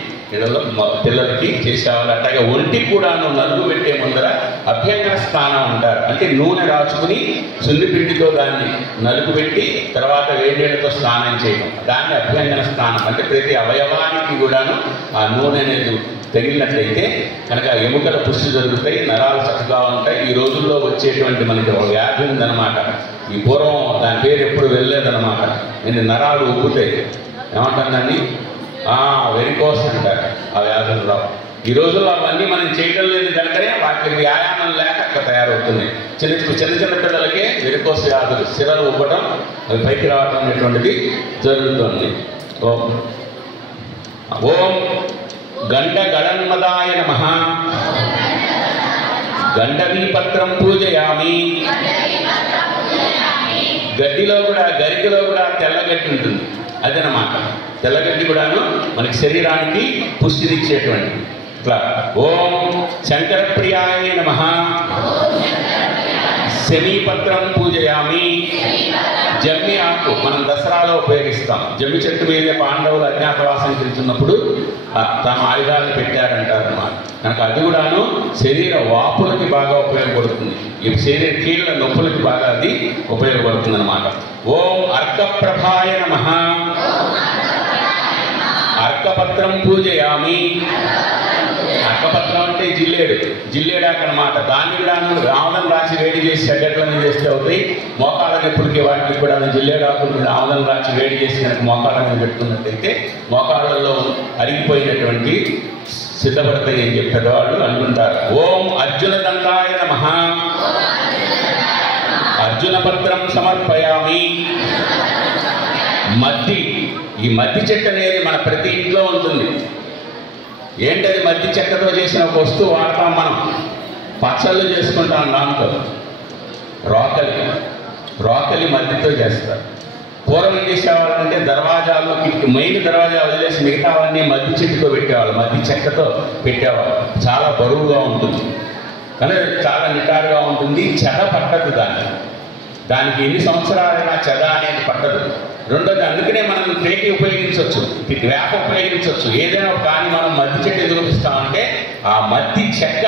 పిల్లలకి చేసేవాళ్ళు. అట్లాగే ఒంటికి కూడాను నలుగు పెట్టే ముందర అభ్యంగన స్నానం అంటారు. అంటే నూనె రాచుకుని సున్నిపిండితో దాన్ని నలుగు పెట్టి తర్వాత వేడినీళ్ళతో స్నానం చేయడం, దాన్ని అభ్యంగన స్నానం అంటే ప్రతి అవయవానికి కూడాను ఆ నూనె అనేది తగిలినట్లయితే కనుక ఎముకల పుష్టి జరుగుతాయి, నరాలు చక్కగా ఉంటాయి. ఈ రోజుల్లో వచ్చేటువంటి మనకి ఒక వ్యాధి ఉందన్నమాట. ఈ పూర్వం దాని పేరు ఎప్పుడు వెళ్ళలేదన్నమాట. నేను నరాలు ఉబ్బుతాయి, ఏమంటాను దాన్ని వెరికోస్ అంటారు. ఆ వ్యాధులు రావు. ఈ రోజుల్లో అవన్నీ మనం చేయడం లేదు కనుకనే వాటికి వ్యాయామం లేక అక్కడ తయారవుతున్నాయి. చిన్న పిల్లలకే వెరికోస్ వ్యాధులు, శిరలు ఉబ్బడం, అవి పైకి రావడం అనేటువంటిది జరుగుతుంది. ఓం గండ గణన్మదాయ నమః. గండవీ పత్రం పూజయామి. గడ్డిలో కూడా, గరికలో కూడా తెల్లగడ్డి ఉంటుంది, అదనమాట. తెల్లగడ్డి కూడాను మనకి శరీరానికి పుష్టినిచ్చేటువంటి ఇట్లా. ఓం శంకర ప్రియాయ నమః. శమీపత్రం పూజయామి. జమ్మి ఆకు మనం దసరాలో ఉపయోగిస్తాం. జమ్మి చెట్టు మీద పాండవులు అజ్ఞాతవాసం చేస్తున్నప్పుడు తమ ఆయుధాలను పెట్టారంటారు అన్నమాట. కనుక అది కూడాను శరీర వాపులకి బాగా ఉపయోగపడుతుంది, ఈ శరీర కీళ్ళ నొప్పులకి బాగా అది ఉపయోగపడుతుంది అన్నమాట. ఓం అర్కప్రభాయ నమః. అర్కపత్రం పూజయామి. అర్కపత్రం అంటే జిల్లేడాకు అనమాట. దాన్ని కూడా ఆముదం రాసి వేడి చేసి చెడ్డట్లని చేస్తే అవుతాయి. మోకాళ్ళ నొప్పులకి వాటికి కూడా జిల్లేడాకులు ఆముదం రాసి వేడి చేసి కనుక మోకాళ్ళ మీద పెట్టుకున్నట్టయితే మోకాళ్ళలో అరిగిపోయినటువంటి సిద్ధపడతాయి అని చెప్పి పెద్దవాళ్ళు అనుకుంటారు. ఓం అర్జున దండాయ నమః. అర్జున పత్రం సమర్పయామి. మద్ది, ఈ మద్ది చెట్టు అనేది మన ప్రతి ఇంట్లో ఉంటుంది. ఏంటది? మద్ది చెక్కతో చేసిన ఒక వస్తువు వాడతాం మనం, పచ్చళ్ళు చేసుకుంటాం. దాంతో రోకలి మద్దితో చేస్తారు. పూర్వం ఏం చేసేవాళ్ళంటే దర్వాజాలు, మెయిన్ దర్వాజా వదిలేసి మిగతావన్నీ మద్ది చెట్టుతో పెట్టేవాళ్ళు, మద్ది చెక్కతో పెట్టేవాళ్ళు. చాలా బరువుగా ఉంటుంది కానీ చాలా నిటారుగా ఉంటుంది, చెడ పట్టదు. దానికి ఎన్ని సంవత్సరాలైనా చెద అనేది పట్టదు. రెండోది, అందుకనే మనం తేకి ఉపయోగించవచ్చు, వేప ఉపయోగించవచ్చు, ఏదైనా. కానీ మనం మద్ది చెట్టు ఎందుకు ఉపయోగిస్తామంటే ఆ మద్ది చెక్క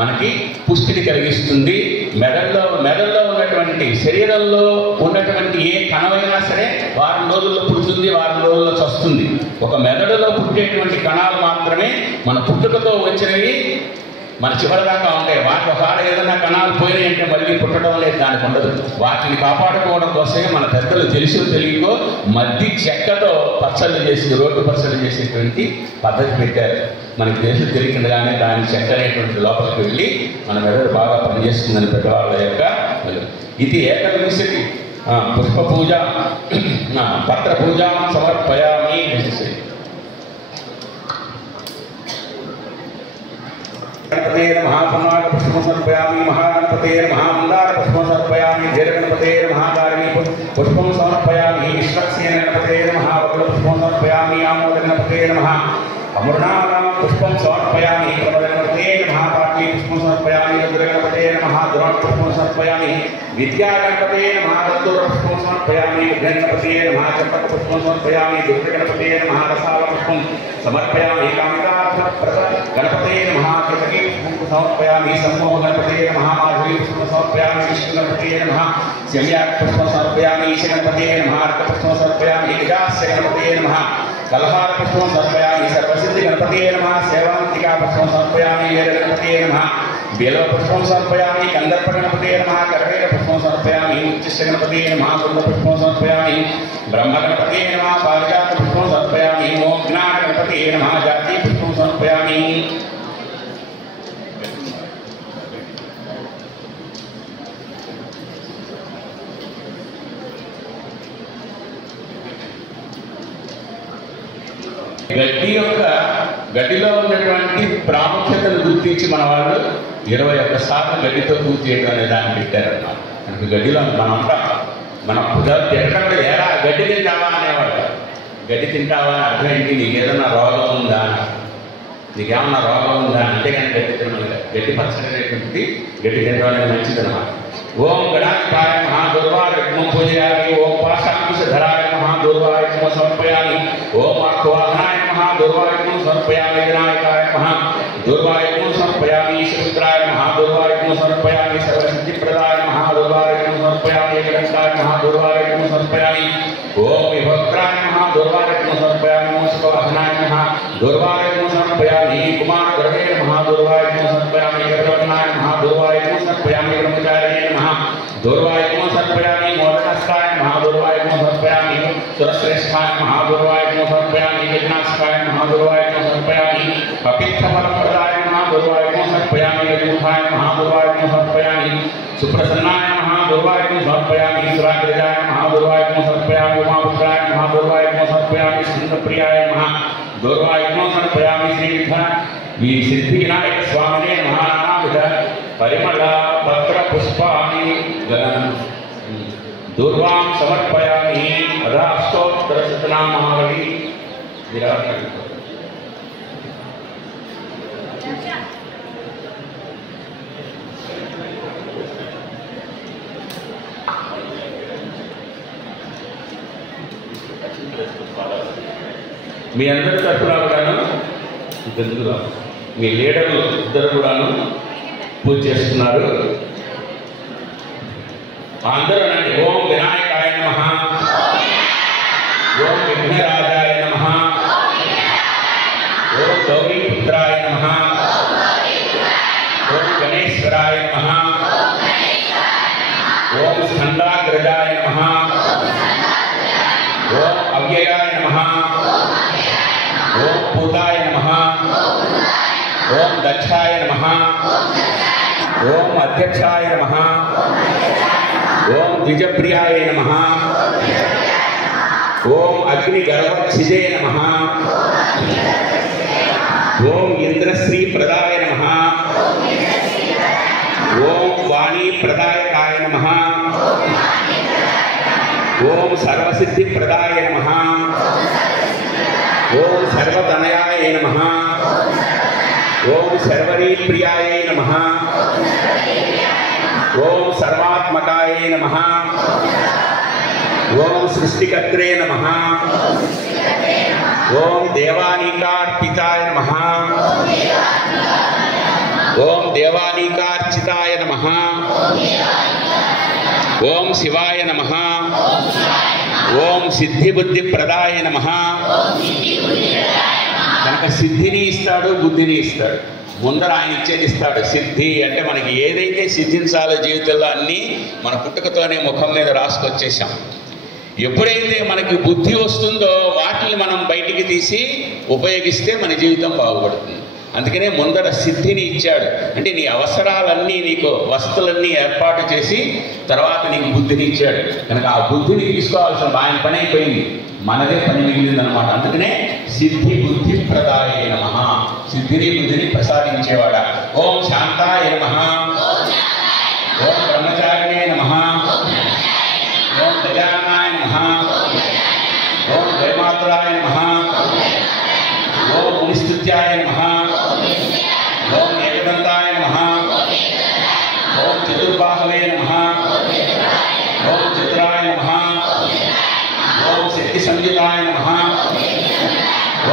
మనకి పుష్టిని కలిగిస్తుంది. మెదడులో ఉన్నటువంటి, శరీరంలో ఉన్నటువంటి ఏ కణమైనా సరే వారం రోజుల్లో పుడుతుంది, వారం రోజుల్లో చస్తుంది. ఒక మెదడులో పుట్టేటువంటి కణాలు మాత్రమే మన పుట్టుకతో వచ్చినవి మన చివరిదాకా ఉంటాయి. వాటి ఒకవేళ ఏదైనా కణాలు పోయినాయి అంటే మళ్ళీ పుట్టడం లేదు, దానికి ఉండదు. వాటిని కాపాడుకోవడం కోసమే మన పెద్దలు తెలుసో తెలియకో మద్ది చెక్కతో పచ్చళ్ళు చేసి, రోడ్డు పచ్చళ్ళు చేసేటువంటి పద్ధతి పెట్టారు. మనకి తెలుసు తెలియకుండానే దాని చెక్క అనేటువంటి లోపలికి వెళ్ళి మన మెదడు బాగా పనిచేస్తుందని పెద్దవాళ్ళ యొక్క ఇది. ఏకవింశతి పుష్ప పూజ పత్ర పూజ సమర్పయామి. गणपते महापुनाट पुष्पं समर्पयामि, महागणपते महामंदार पुष्पं समर्पयामि, धीरगणपते महाकारिणी पुष्पं समर्पयामि, विश्वक्सेन गणपते महावक्र पुष्पं समर्पयामि, आमोद गणपते नमः अमृणानां पुष्पं समर्पयामि, प्रमदगणपते महापाटली पुष्पं समर्पयामि, रुद्रगणपते नमः द्रोण पुष्पं समर्पयामि, विद्यागणपते नमः दत्तूर पुष्पं समर्पयामि, गणपते नमः चंपक पुष्पं समर्पयामि, दुर्गणपते नमः रसाल पुष्पं समर्पयामि, कामितार्थप्रद गणपते नमः केतकी पुष्पं समर्पयामि, सम्मोह गणपते नमः माधुरी पुष्पं समर्पयामि, विष्णु गणपते नमः सम्यक् पुष्पं समर्पयामि, ईश गणपते नमः अर्क पुष्पं समर्पयामि, गजास्य गणपते नमः कलहार पुष्पं समर्पयामि, सर्वसिद्धि गणपते नमः सेवांतिका पुष्पं समर्पयामि, वेद गणपते नमः बेलव पुष्पं समर्पयामि, कंदर्प गणपते नमः करवेल पुष्पं समर्पयामि, उच्चिष्ट गणपते नमः कुंद पुष्पं समर्पयामि, ब्रह्म गणपते नमः पारिजात पुष्पं समर्पयामि, मोक्षज्ञान गणपते नमः जाति पुष्पं समर्पयामि। గడ్డిలో ఉన్నటువంటి ప్రాముఖ్యతను గుర్తించి మన వాళ్ళు 21 సార్లు గడ్డితో పూజ చేయడం అనే దాన్ని పెట్టారన్నమాట. మనకి గడ్డిలో మనంతా మన తినకంటే ఎలా గడ్డి తింటావా అనేవాడు. గడ్డి తింటావా అని అర్థం ఏంటి? నీకు ఏదన్నా రోగం ఉందా, నీకేమన్నా రోగం ఉందా అంటే కానీ గడ్డి తినడం. గడ్డి పచ్చడి అనేటువంటి గడ్డి తినడం అనేది మంచిదన్నమాట. ఓం గణాధిపాయ మహా దుర్వాయుగ్మం పూజయామి, ఓం పాశాంకుశధరాయ మహా దుర్వాయుగ్మం సమర్పయామి, ఓం అఖ్వాహనాయ మహా దుర్వాయుగ్మం సమర్పయామి, వినాయకాయ మహా దుర్వాయుగ్మం సమర్పయామి, ఈశపుత్రాయ మహా దుర్వాయుగ్మం సమర్పయామి, సర్వసిద్ధిప్రదాయ మహా దుర్వాయుగ్మం సమర్పయామి, ఏకదంతాయ మహా దుర్వాయుగ్మం సమర్పయామి, ఓం విభక్త్రాయ మహా దుర్వాయుగ్మం సమర్పయామి, మూషికవాహనాయ మహా దుర్వాయుగ్మం సమర్పయామి, కుమార గ్రహే మహా దుర్వాయుగ్మం సమర్పయామి, గర్వనాయ మహా దుర్వాయుగ్మం సమర్పయామి, బ్రహ్మచారిణే నమః दुर्वायुग्मं समर्पयामि, मोदकस्काय महादुर्वायुग्मं समर्पयामि, सुरश्रेष्ठाय महादुर्वायुग्मं समर्पयामि, विघ्नास्काय महादुर्वायुग्मं समर्पयामि, कपित्थफलप्रदाय महादुर्वायुग्मं समर्पयामि, यजुर्भाय महादुर्वायुग्मं समर्पयामि, सुप्रसन्नाय महादुर्वायुग्मं समर्पयामि, सुराग्रजाय महादुर्वायुग्मं समर्पयामि, उमापुत्राय महादुर्वायुग्मं समर्पयामि, स्कंदप्रियाय महादुर्वायुग्मं समर्पयामि, सिद्धिविनायक स्वामिने महानानाविध परिमल पत्र पुष्पाणि दूर्वां समर्पयामि, अष्टोत्तर शतनामावली మీ అందరి తరఫున కూడాను ఇద్దరు మీ లీడర్లు ఇద్దరు కూడాను పూజ చేస్తున్నారు. అందరూ అనండి. ఓం వినాయకాయ నమః, ఓం విఘ్నరాజాయ నమః, ఓం గౌరీపుత్రాయ నమః, ఓం గణేశ్వరాయ నమః, ఓం స్కందాగ్రజాయ నమః, ఓం అవ్యయాయ నమః, ఓం పూతాయ నమః, ఓం దక్షాయ నమః, ఓం అధ్యక్షాయ నమః, ఓం ద్విజప్రియాయ నమః, ఓం అగ్నిగర్వక్షిజే నమః, ఓం ఇంద్రశ్రీ ప్రదాయ నమః, ఓం వాణీ ప్రదాయకాయ నమః, ఓం సర్వసిద్ధి ప్రదాయ నమః, ఓం సర్వతనయాయ నమః, ఓం శర్వరీ ప్రియాయై నమః. ఓం సర్వాత్మకాయై నమః. ఓం సృష్టికర్త్రే నమః. ఓం దేవానీకార్పితాయ నమః. ఓం దేవానీకార్చితాయ నమః. ఓం శివాయ నమః. ఓం సిద్ధిబుద్ధిప్రదాయ నమః. కనుక సిద్ధిని ఇస్తాడు, బుద్ధిని ఇస్తాడు. ముందర ఆయన ఇచ్చేది ఇస్తాడు. సిద్ధి అంటే మనకి ఏదైతే సిద్ధించాలో జీవితంలో అన్నీ మన పుట్టుకతోనే ముఖం మీద రాసుకొచ్చేసాం. ఎప్పుడైతే మనకి బుద్ధి వస్తుందో వాటిని మనం బయటికి తీసి ఉపయోగిస్తే మన జీవితం బాగుపడుతుంది. అందుకనే ముందర సిద్ధిని ఇచ్చాడు. అంటే నీ అవసరాలన్నీ, నీకు వస్తువులన్నీ ఏర్పాటు చేసి తర్వాత నీకు బుద్ధిని ఇచ్చాడు. కనుక ఆ బుద్ధిని తీసుకోవాల్సిన ఆయన పని అయిపోయింది, మనదే పని మిగిలిందనమాట. అందుకనే సిద్ధి బుద్ధి ప్రదాయ నమః. సిద్ధిని బుద్ధిని ప్రసాదించేవాడ. ఓం శాంతాయ నమః. ఓం బ్రహ్మచారిణే నమః. ఓం గజాననాయ నమః. ఓం జయమాత్రాయ నమః. ఓం మునిస్తుత్యాయ నమః. ఓం ఏకదంతాయ నమః. ఓం చతుర్బాహవే నమః. ఓం చతురాయ నమః. ఓం శక్తి సంయుతాయ నమః.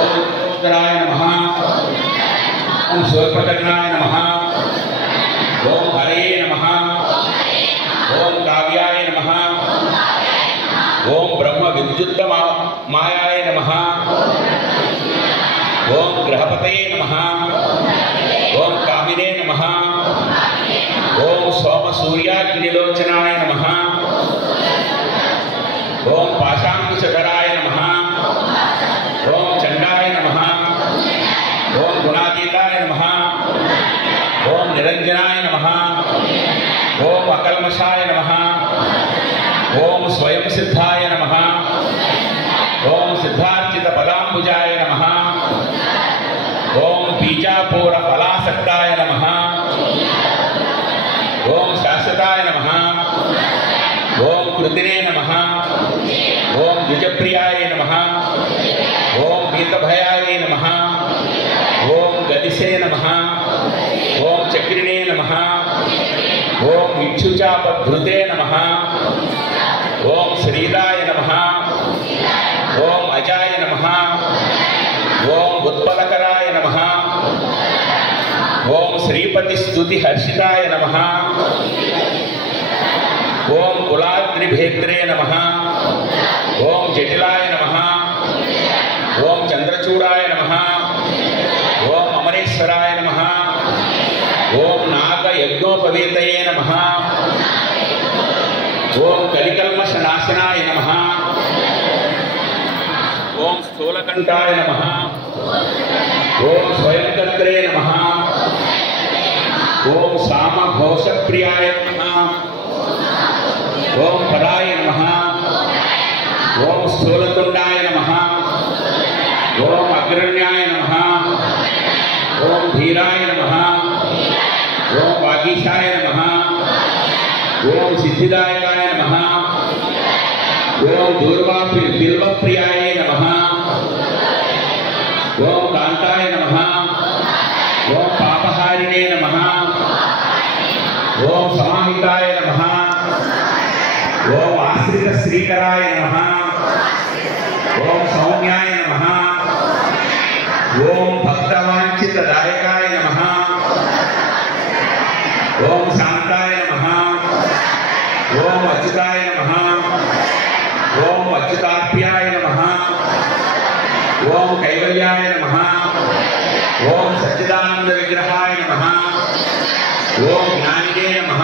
ఓం ఉత్తరాయ నమః. ఓం శూర్పకర్ణాయ నమః. ఓం హరయే నమః. ఓం కావ్యాయ నమః. ఓం బ్రహ్మ విద్యుత్ మాయాయ నమః. ఓం గ్రహపతయే నమః. ఓం కామినే నమః. ఓం సోమ సూర్యాగ్నిలోచనాయ నమః. ఓం పాశాంకుశధరాయ నమః. ఓం చండాయ నమః. ఓం గుణాతీతాయ నమః. ఓం నిరంజనాయ నమః. ఓం అకల్మషాయ నమః. ఓం స్వయం సిద్ధాయ నమః. ఓం సిద్ధార్చిత పదాంబుజాయ నమః. ఓం బీజాపూర ఫలాసక్తాయ నమః. ఓం శాశ్వతాయ నమః. ఓం కృతినే నమః. ఓం ద్విజప్రియాయ నమః. ఓం గీతభయాయ నమః. ఓం గదిసే నమః. ఓం చక్రిణే నమః. ఓం ఇక్షుచాపధృతే నమః. ఓం శ్రీదాయ నమః. ఓం అజాయ నమః. ఓం ఉత్పలకరాయ నమః. ఓం శ్రీపతి స్తుతి హర్షితాయ నమః. ఓం కులాద్రిభేత్రే నమః. ఓం జటిలాయ నమః. ఓం చంద్రచూడాయ నమః. ఓం అమరేశ్వరాయ నమః. ఓం నాగయజ్ఞోపవేతయే నమః. ఓం కలికల్మషనాశనాయ నమః. ఓం స్థూలకంఠాయ నమః. ఓం స్వయంకర్త్రే నమః. ఓం సామఘోషప్రియాయ నమః. ఓం పరాయ నమః. ఓం స్థూలతుండాయ నమః. ఓం అగ్రణ్యాయ నమః. ఓం ధీరాయ నమః. ఓం వాగీశాయ నమః. ఓం సిద్ధిదాయకాయ నమః. ఓం బిల్వప్రియాయ నమః. ఓం కాంతాయ నమః. ఓం పాపహారిణే నమః. ఓం సమాహితాయ నమః. ఓం ఆశ్రిత శ్రీకరాయ నమః. ఓం సౌమ్యాయ నమః. ఓం భక్తవాంఛితదాయకాయ నమః. ఓం శాంతాయ నమః. ఓం అచ్యుతాయ నమః. ఓం అచ్యుతార్ప్యాయ నమః. ఓం కైవల్యాయ నమః. ఓం సచ్చిదానంద విగ్రహాయ నమః. ఓం జ్ఞానినే నమః.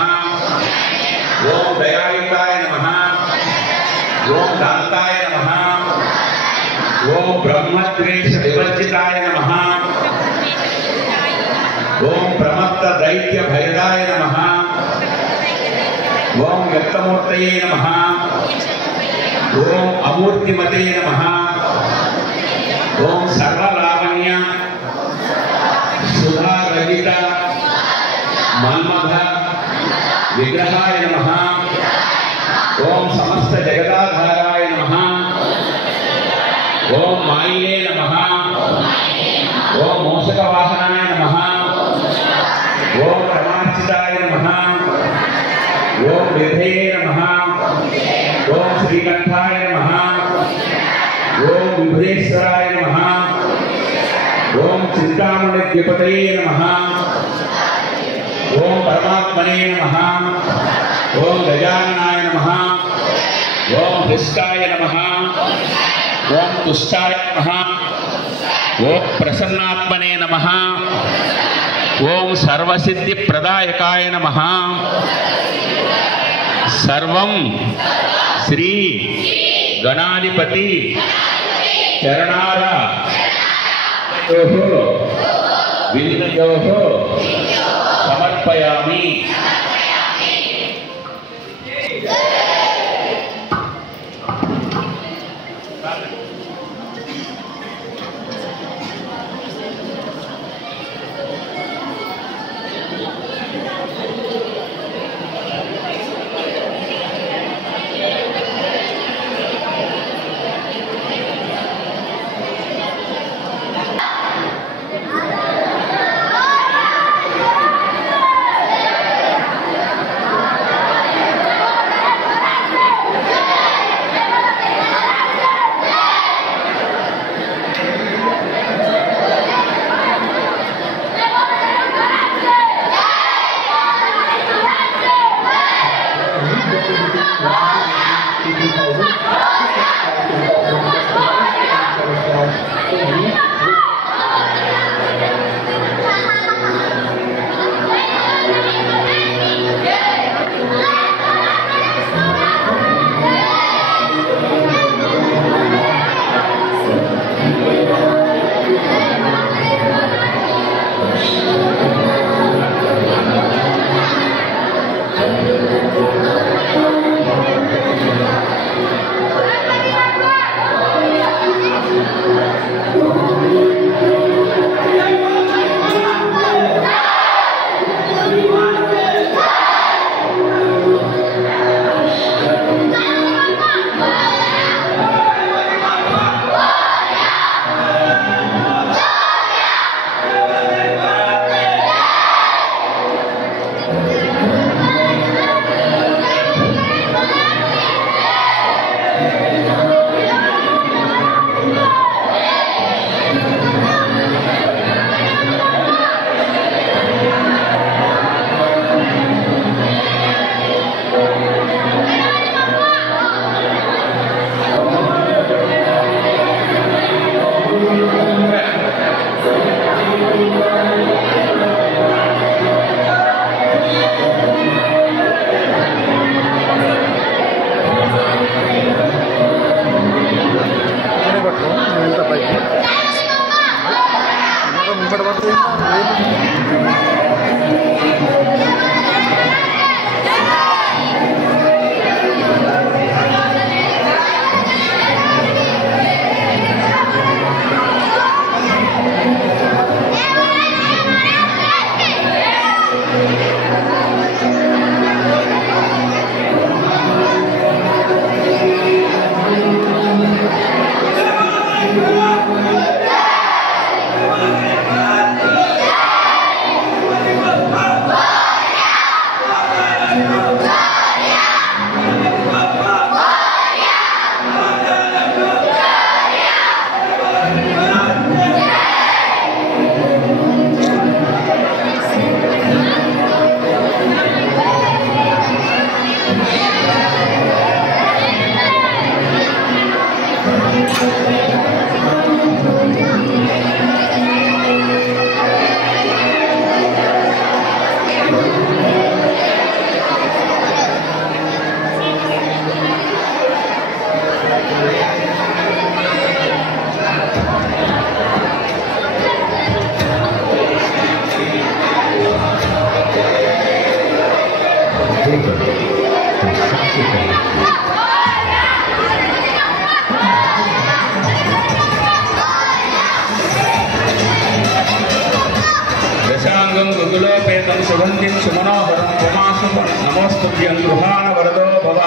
ఓం దయాయుక్తాయ నమః. ఓం దాంతాయ నమః. ఓం బ్రహ్మద్వేష వివర్జితాయ నమః. ఓం ప్రమత్త దైత్య భయదాయ నమః. ఓం వ్యక్తమూర్తయే నమః. ఓం అమూర్తిమతే నమః. ఓం సర్వలావణ్య సుధారహిత మన్మథ విగ్రహాయ నమః. ఓం సమస్త జగదాధారాయ నమః. ఓం మాయినే నమః. ఓం మూషకవాహనాయ నమః. ఓం రమార్చితాయ నమః. ఓం విధయే నమః. ఓం శ్రీకంఠాయ నమః. ఓం విభుదేశ్వరాయ నమః. ఓం చింతామణిద్యుపతయే నమః. ఓం పరమాత్మనే నమః. ఓం గజాననాయ నమః. ఓం హృష్టాయ నమః. ఓం తుష్టాయ నమః. ఓం ప్రసన్నాత్మనే నమః. ఓం సర్వసిద్ధి ప్రదాయకాయ నమః. సర్వం శ్రీ గణాధిపతి చరణార వినియోగ సమర్పయామి. दशांगं गुगुलोपेतं सुगन्धिं सुमनोहरं त्वमासु नमोस्तुभ्यं गृहाण वरदो भव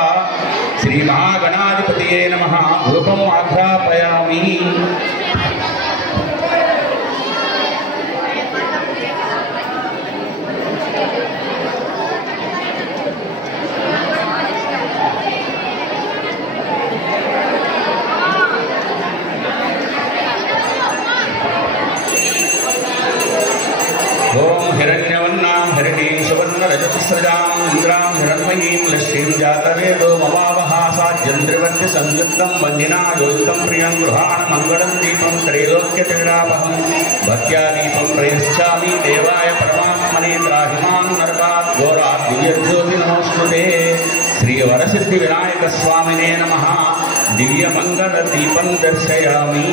श्रीमहागणाधिपतये नमः धूपम् आघ्रापयामि रजतस्रजाम् इन्द्रां हिरण्मयीं लक्ष्मीं जातवेदो ममावहासाद्यन्त्रिवर्ति संयुक्तं वन्दिना योजितं प्रियं गृहाण मङ्गलं दीपं त्रैलोक्यतीरापहं भक्त्या दीपं प्रयच्छामि देवाय परमात्मने त्राहिमां नरकात् घोरात् दिव्यज्योति नमोऽस्तुते श्री वरसिद्धि विनायक स्वामिने नमः दिव्यमंगल दीपं दर्शयामि।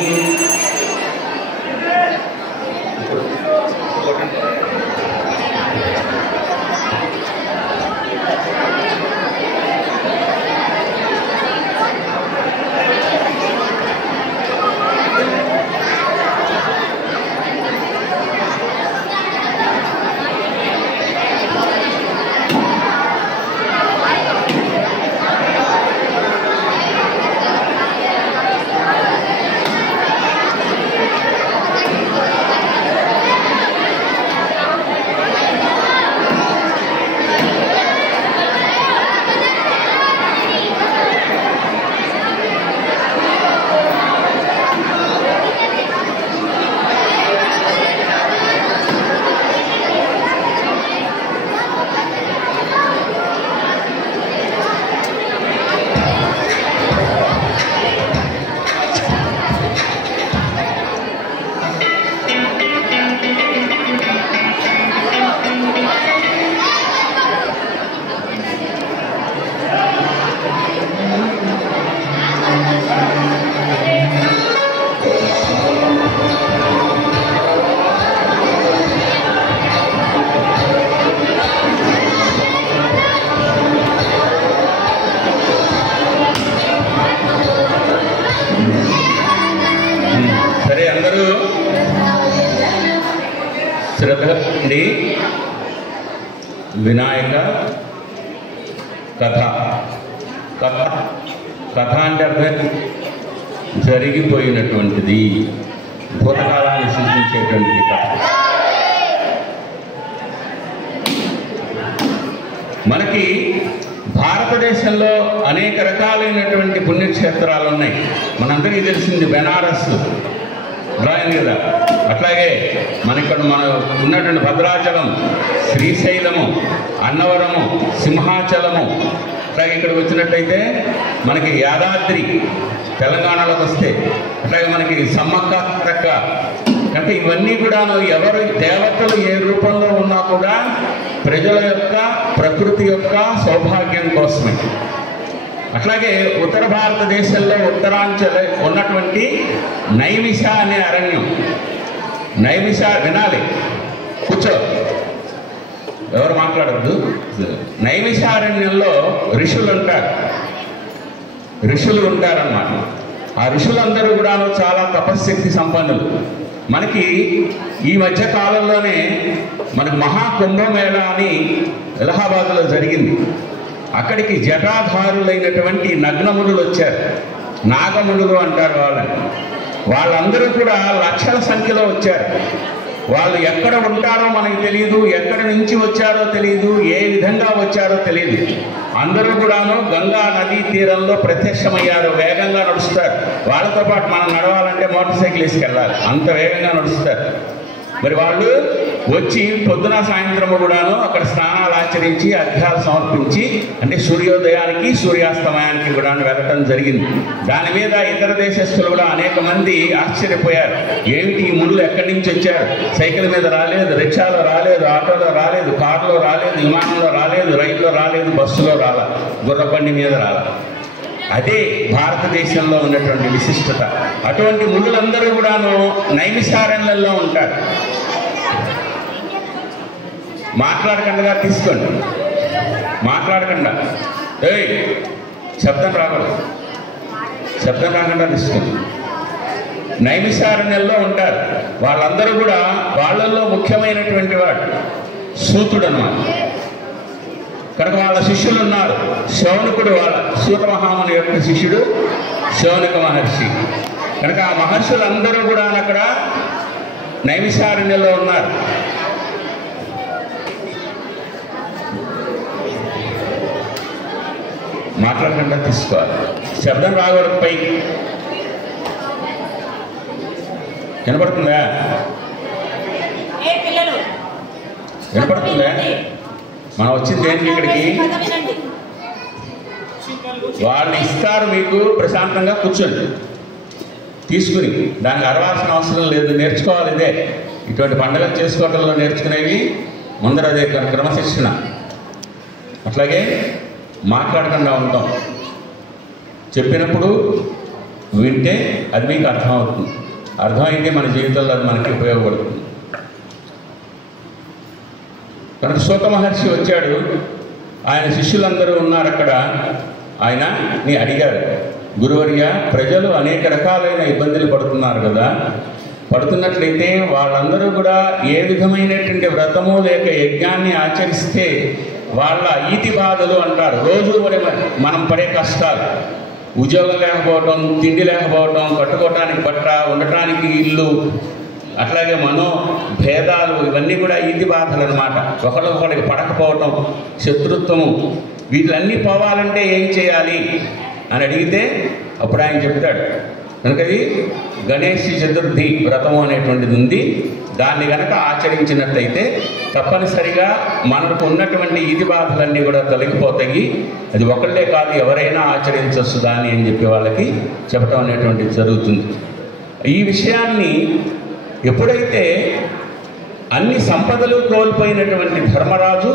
श्रद्धंडी विनायक कथ कथ कथ అంటే అర్థం జరిగిపోయినటువంటిది భూతకాలాన్ని సూచించేటువంటి కథ. మనకి భారతదేశంలో అనేక రకాలైనటువంటి పుణ్యక్షేత్రాలు ఉన్నాయి. మనందరికీ తెలిసింది బెనారస్ డ్రాయింగ్ కదా. అట్లాగే ఇక్కడ మన ఉన్నటువంటి భద్రాచలం, శ్రీశైలము, అన్నవరము, సింహాచలము. అట్లాగే ఇక్కడికి వచ్చినట్టయితే మనకి యాదాద్రి తెలంగాణలోకి వస్తే, అట్లాగే మనకి సమ్మక్క తక్క. అంటే ఇవన్నీ కూడాను ఎవరు దేవతలు ఏ రూపంలో ఉన్నా కూడా ప్రజల యొక్క ప్రకృతి యొక్క సౌభాగ్యం కోసమే. అట్లాగే ఉత్తర భారతదేశంలో ఉత్తరాంచల ఉన్నటువంటి నైమిష అనే అరణ్యం. నైమిష వినాలి, కూర్చో, ఎవరు మాట్లాడద్దు. నైమిషారణ్యంలో ఋషులు ఉంటారన్నమాట. ఆ ఋషులందరూ కూడాను చాలా తపశ్శక్తి సంపన్నులు. మనకి ఈ మధ్య కాలంలోనే మనకి మహాకుంభమేళ అని అలహాబాద్లో జరిగింది. అక్కడికి జటాధారులైనటువంటి నగ్నమునులు వచ్చారు. నాగమునులు అంటారు వాళ్ళని. వాళ్ళందరూ కూడా లక్షల సంఖ్యలో వచ్చారు. వాళ్ళు ఎక్కడ ఉంటారో మనకి తెలియదు, ఎక్కడి నుంచి వచ్చారో తెలియదు, ఏ విధంగా వచ్చారో తెలియదు. అందరూ కూడాను గంగా నదీ తీరంలో ప్రత్యక్షమయ్యారు. వేగంగా నడుస్తారు. వాళ్ళతో పాటు మనం నడవాలంటే మోటార్ సైకిల్ వేసుకెళ్ళాలి, అంత వేగంగా నడుస్తారు. మరి వాళ్ళు వచ్చి పొద్దున సాయంత్రము కూడాను అక్కడ స్నానాలు ఆచరించి అర్ఘ్యాలు సమర్పించి, అంటే సూర్యోదయానికి సూర్యాస్తమయానికి కూడా వెళ్ళటం జరిగింది. దాని మీద ఇతర దేశస్తులు కూడా అనేక మంది ఆశ్చర్యపోయారు. ఏమిటి ఈ మునులు ఎక్కడి నుంచి వచ్చారు? సైకిల్ మీద రాలేదు, రిక్షాలో రాలేదు, ఆటోలో రాలేదు, కారులో రాలేదు, విమానంలో రాలేదు, రైల్లో రాలేదు, బస్సులో రాలా, గుర్రబండి మీద రాలా. అదే భారతదేశంలో ఉన్నటువంటి విశిష్టత. అటువంటి మునులందరూ కూడాను నైమిషారణ్యంలో ఉంటారు. మాట్లాడకుండా తీసుకోండి, మాట్లాడకుండా, శబ్దం రాకుండా తీసుకోండి. నైమిషారణ్యంలో ఉంటారు. వాళ్ళందరూ కూడా వాళ్ళల్లో ముఖ్యమైనటువంటి వాడు సూతుడు అన్నమాట. కనుక వాళ్ళ శిష్యులు ఉన్నారు. శౌనకుడు వాళ్ళ సూత మహాముని యొక్క శిష్యుడు శౌనక మహర్షి. కనుక ఆ మహర్షులందరూ కూడా అక్కడ నైమిషారణ్యంలో ఉన్నారు. మాట్లాడకుండా తీసుకోవాలి. శబ్దం రాకూడదు. పై వినపడుతుందా? వినపడుతుందా? మనం వచ్చింది ఏంటి ఇక్కడికి? వాళ్ళు ఇస్తారు మీకు, ప్రశాంతంగా కూర్చోండి తీసుకుని, దానికి అరవాల్సిన అవసరం లేదు. నేర్చుకోవాలి ఇదే, ఇటువంటి పండుగలు చేసుకోవడంలో నేర్చుకునేవి ముందర అదే క్రమశిక్షణ. అట్లాగే మాట్లాడకుండా ఉంటాం, చెప్పినప్పుడు వింటే అది మీకు అర్థమవుతుంది. అర్థమైతే మన జీవితంలో అది మనకి ఉపయోగపడుతుంది. కనుక సూత మహర్షి వచ్చాడు, ఆయన శిష్యులందరూ ఉన్నారు అక్కడ. ఆయనని అడిగారు, గురువర్య, ప్రజలు అనేక రకాలైన ఇబ్బందులు పడుతున్నారు కదా, పడుతున్నట్లయితే వాళ్ళందరూ కూడా ఏ విధమైనటువంటి వ్రతము లేక యజ్ఞాన్ని ఆచరిస్తే వాళ్ళ ఈతి బాధలు అంటారు, రోజు మనం పడే కష్టాలు, ఉద్యోగం లేకపోవటం, తిండి లేకపోవటం, కట్టుకోవటానికి బట్ట, ఉండటానికి ఇల్లు, అట్లాగే భేదాలు, ఇవన్నీ కూడా ఈతి బాధలు అన్నమాట. ఒకళ్ళొకళ్ళకి పడకపోవటం, శత్రుత్వము, వీటిలన్నీ పోవాలంటే ఏం చేయాలి అని అడిగితే అప్పుడు ఆయన చెప్తాడు. కనుకది గణేష్ చతుర్థి వ్రతము అనేటువంటిది ఉంది. దాన్ని కనుక ఆచరించినట్లయితే తప్పనిసరిగా మనకు ఉన్నటువంటి ఈతి బాధలన్నీ కూడా తొలగిపోతాయి. అది ఒకళ్ళే కాదు, ఎవరైనా ఆచరించవచ్చు దాన్ని అని చెప్పి వాళ్ళకి చెప్పడం అనేటువంటిది జరుగుతుంది. ఈ విషయాన్ని ఎప్పుడైతే అన్ని సంపదలు కోల్పోయినటువంటి ధర్మరాజు